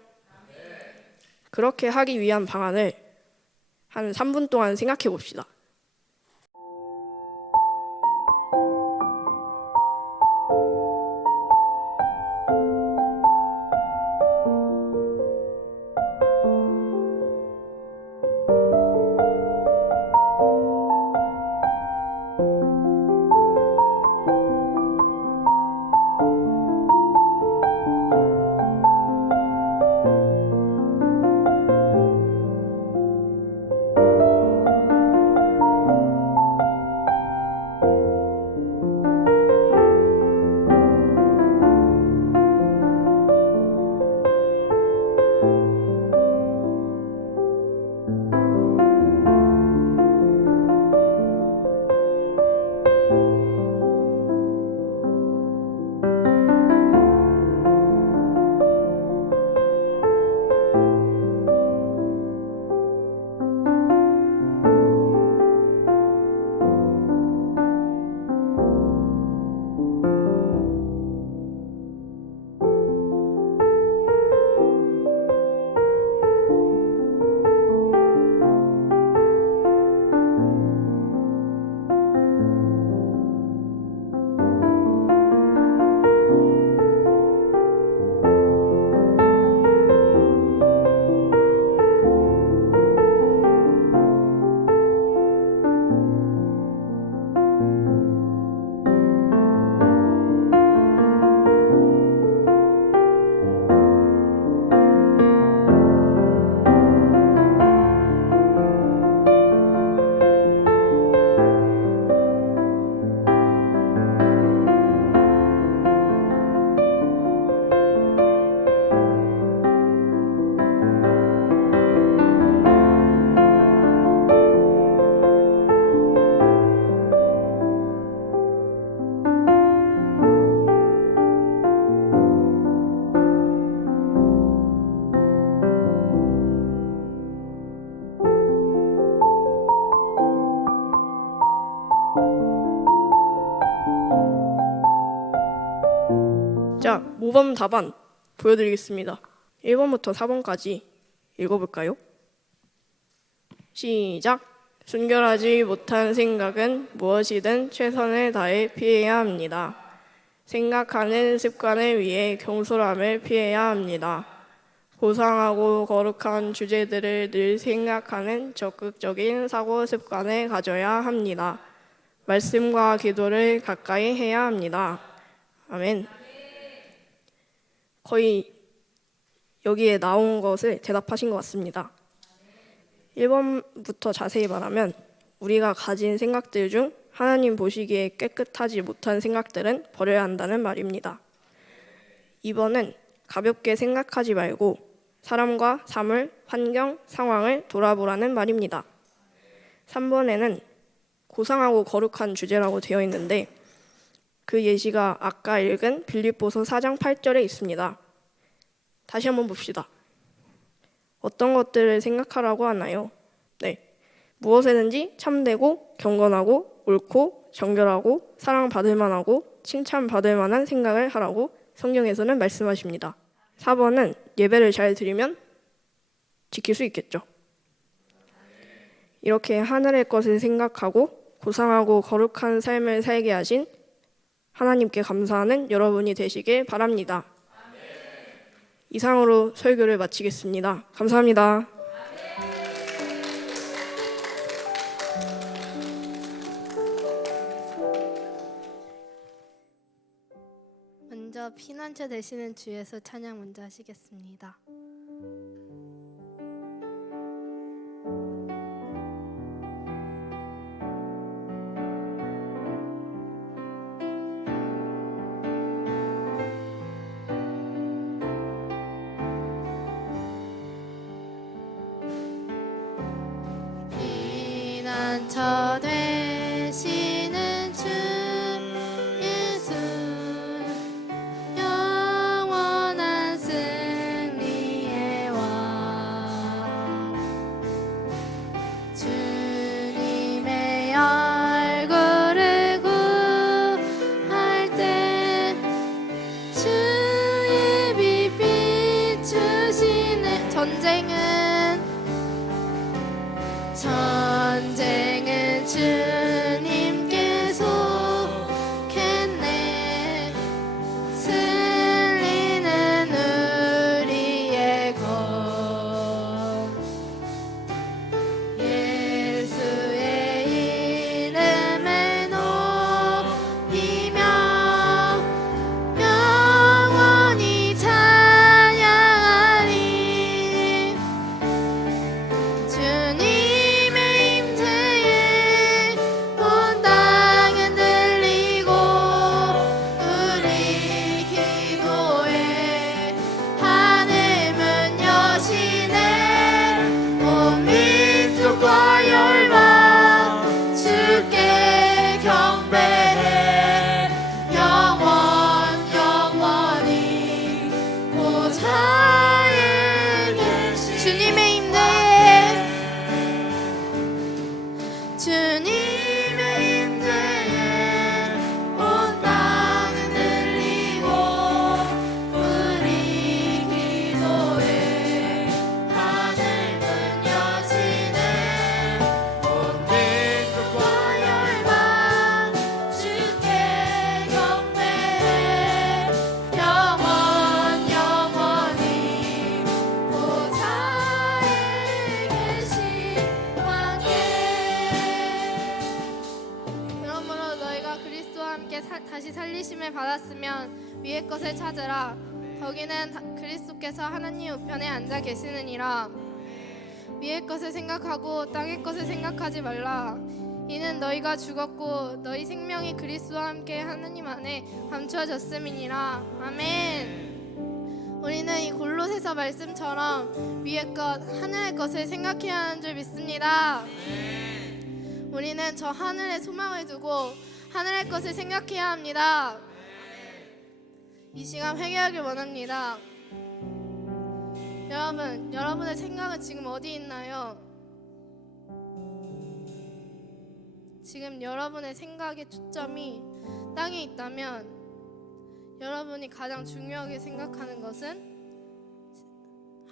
그렇게 하기 위한 방안을 한 3분 동안 생각해 봅시다. 자, 모범 답안 보여드리겠습니다. 1번부터 4번까지 읽어볼까요? 시작. 순결하지 못한 생각은 무엇이든 최선을 다해 피해야 합니다. 생각하는 습관을 위해 경솔함을 피해야 합니다. 고상하고 거룩한 주제들을 늘 생각하는 적극적인 사고 습관을 가져야 합니다. 말씀과 기도를 가까이 해야 합니다. 아멘. 거의 여기에 나온 것을 대답하신 것 같습니다. 1번부터 자세히 말하면 우리가 가진 생각들 중 하나님 보시기에 깨끗하지 못한 생각들은 버려야 한다는 말입니다. 2번은 가볍게 생각하지 말고 사람과 사물, 환경, 상황을 돌아보라는 말입니다. 3번에는 고상하고 거룩한 주제라고 되어 있는데 그 예시가 아까 읽은 빌립보서 4장 8절에 있습니다. 다시 한번 봅시다. 어떤 것들을 생각하라고 하나요? 네, 무엇에든지 참되고 경건하고 옳고 정결하고 사랑받을 만하고 칭찬받을 만한 생각을 하라고 성경에서는 말씀하십니다. 4번은 예배를 잘 드리면 지킬 수 있겠죠. 이렇게 하늘의 것을 생각하고 고상하고 거룩한 삶을 살게 하신 하나님께 감사하는 여러분이 되시길 바랍니다. 이상으로 설교를 마치겠습니다. 감사합니다. 먼저 피난처 되시는 주에서 찬양 먼저 하시겠습니다. 산처 되시는 주 예수 영원한 승리의 왕 주님의 얼굴을 구할 때 주의 빛 비추시네 전쟁은 주님께 속했네 승리는 우리의 것 예수의 이름을 높이며 영원히 찬양하리 주님의 임재에 온 땅은 들리고 우리 기도에 하늘문 여시네 온 민족과 열방 주께 경배해 영원히 보좌에 계신 주님의 임재에 온 땅은 들리고 우리 기도에 하늘문 여시네 온 민족과 열방 주께 경배해 영원히 보좌에 계신 왕께 그러므로 너희가 그리스도와 함께 다시 살리심을 받았으면 위의 것을 찾으라 거기는 그리스도께서 하나님 우편에 앉아 계시느니라 위의 것을 생각하고 땅의 것을 생각하지 말라 이는 너희가 죽었고 너희 생명이 그리스도와 함께 하나님 안에 감추어졌음이니라 아멘 우리는 이 골로새서 말씀처럼 위의 것 하늘의 것을 생각해야 하는 줄 믿습니다 우리는 저 하늘에 소망을 두고 하늘의 것을 생각해야 합니다. 이 시간 회개하길 원합니다. 여러분의 생각은 지금 어디 있나요? 지금 여러분의 생각의 초점이 땅에 있다면 여러분이 가장 중요하게 생각하는 것은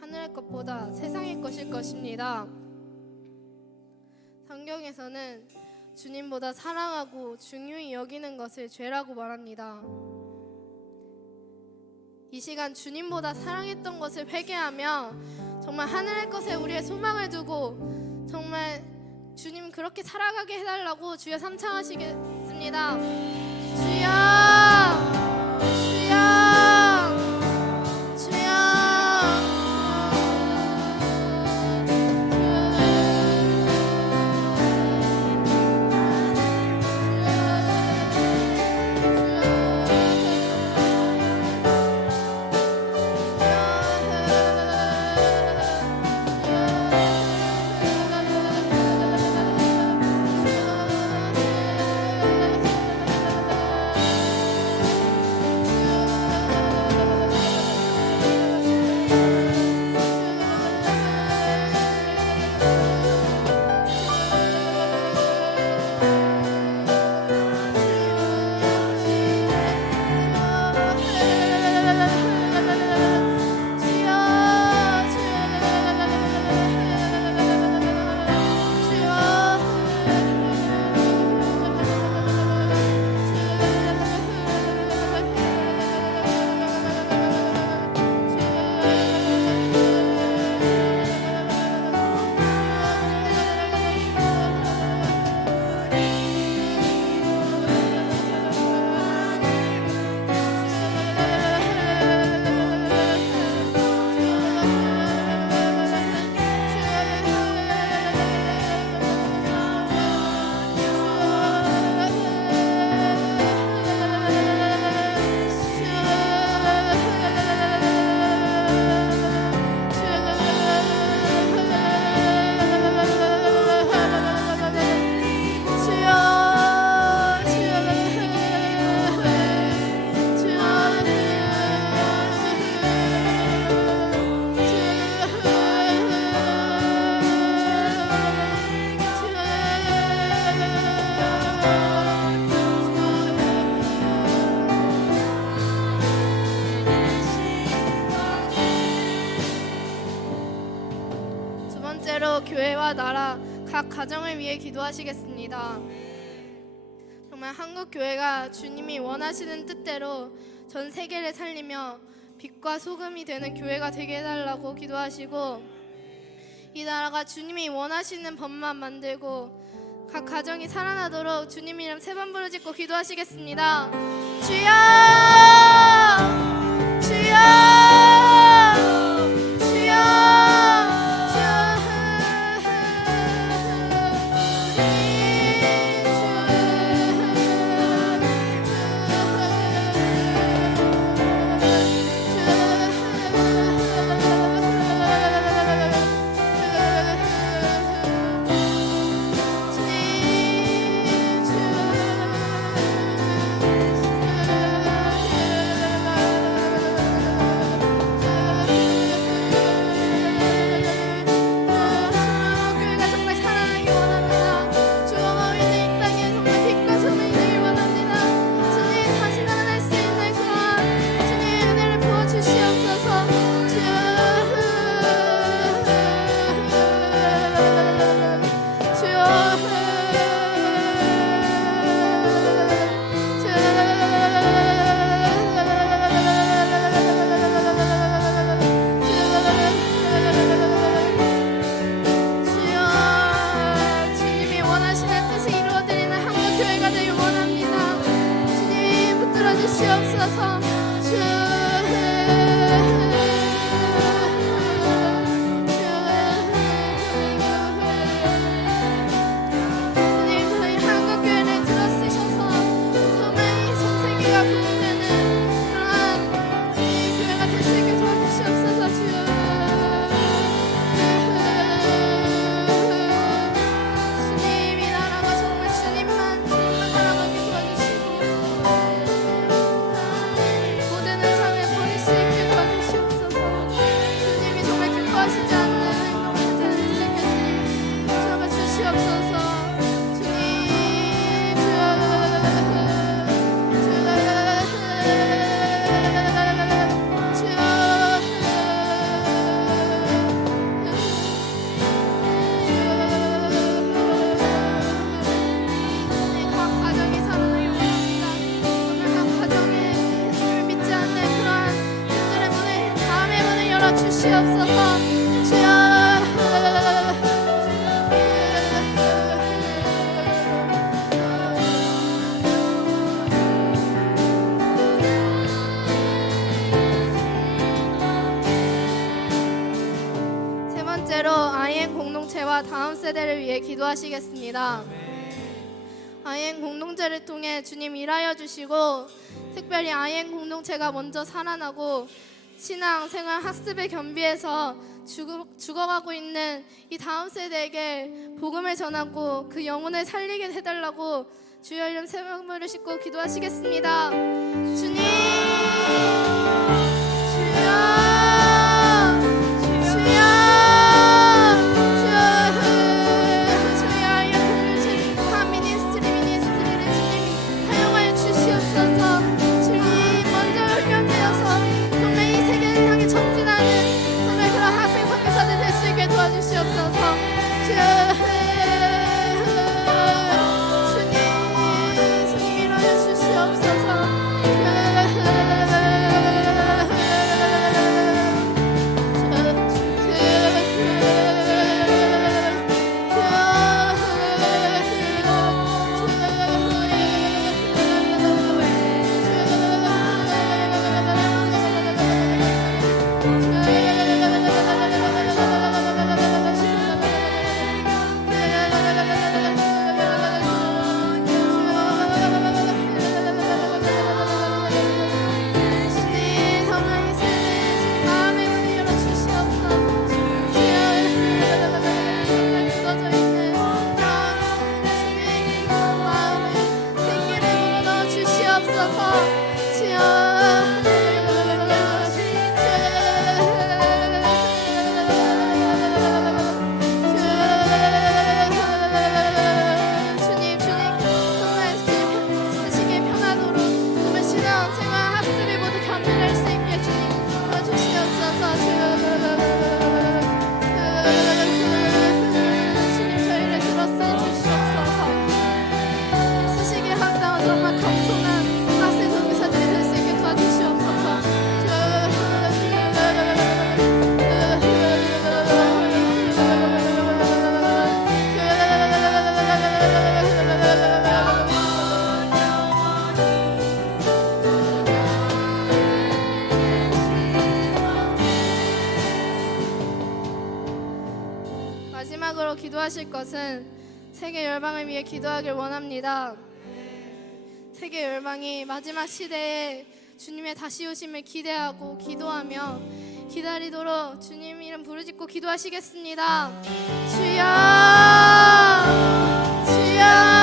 하늘의 것보다 세상의 것일 것입니다. 성경에서는 주님보다 사랑하고 중요히 여기는 것을 죄라고 말합니다. 이 시간 주님보다 사랑했던 것을 회개하며 정말 하늘의 것에 우리의 소망을 두고 정말 주님 그렇게 살아가게 해달라고 주여 삼창하시겠습니다. 주여 교회와 나라 각 가정을 위해 기도하시겠습니다. 정말 한국 교회가 주님이 원하시는 뜻대로 전 세계를 살리며 빛과 소금이 되는 교회가 되게 해달라고 기도하시고, 이 나라가 주님이 원하시는 법만 만들고 각 가정이 살아나도록 주님 이름 3번 부르짖고 기도하시겠습니다. 주여, 주여, 주여, 주시옵소서. 세 번째로 IM 공동체와 다음 세대를 위해 기도하시겠습니다. IM 공동체를 통해 주님 일하여 주시고, 특별히 IM 공동체가 먼저 살아나고 신앙, 생활, 학습의 겸비해서 죽어가고 있는 이 다음 세대에게 복음을 전하고 그 영혼을 살리게 해달라고 주여 이름 세 번 부르시고 기도하시겠습니다. 주님, 주님 일어나 주시옵소서. 기도하실 것은 세계 열방을 위해 기도하길 원합니다. 세계 열방이 마지막 시대에 주님의 다시 오심을 기대하고 기도하며 기다리도록 주님 이름 부르짖고 기도하시겠습니다. 주여, 주여.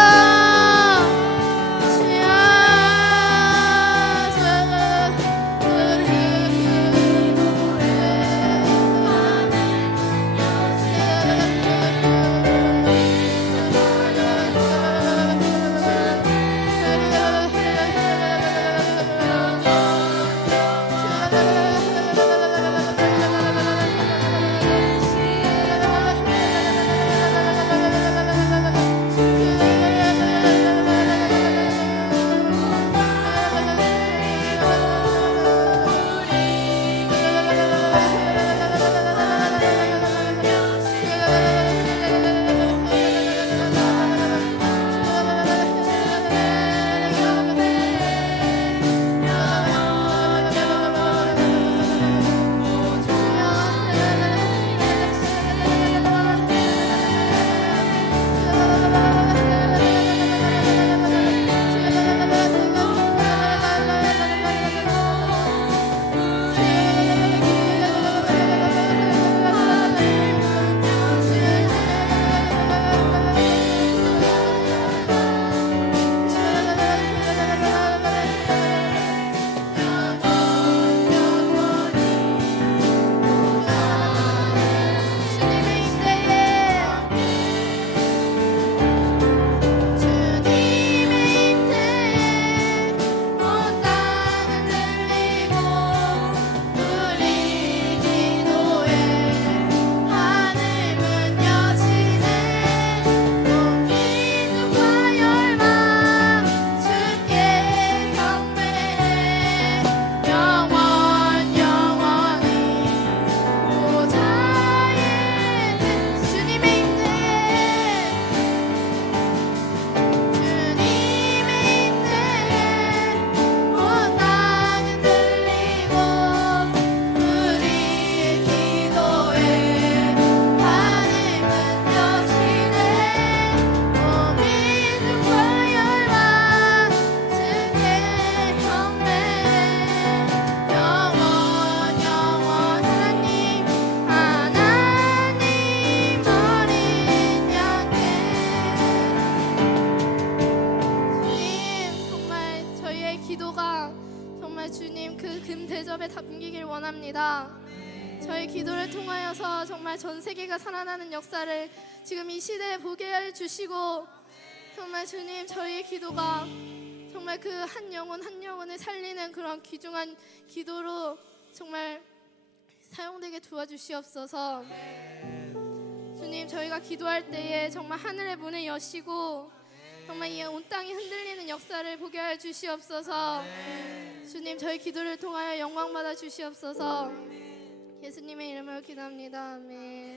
대접에 담기길 원합니다. 저희 기도를 통하여서 정말 전 세계가 살아나는 역사를 지금 이 시대에 보게 해주시고, 정말 주님 저희의 기도가 정말 그 한 영혼 한 영혼을 살리는 그런 귀중한 기도로 정말 사용되게 도와주시옵소서. 주님 저희가 기도할 때에 정말 하늘의 문을 여시고 정말 이 온 땅이 흔들리는 역사를 보게 해 주시옵소서. 주님 저희 기도를 통하여 영광 받아 주시옵소서. 예수님의 이름으로 기도합니다. 아멘.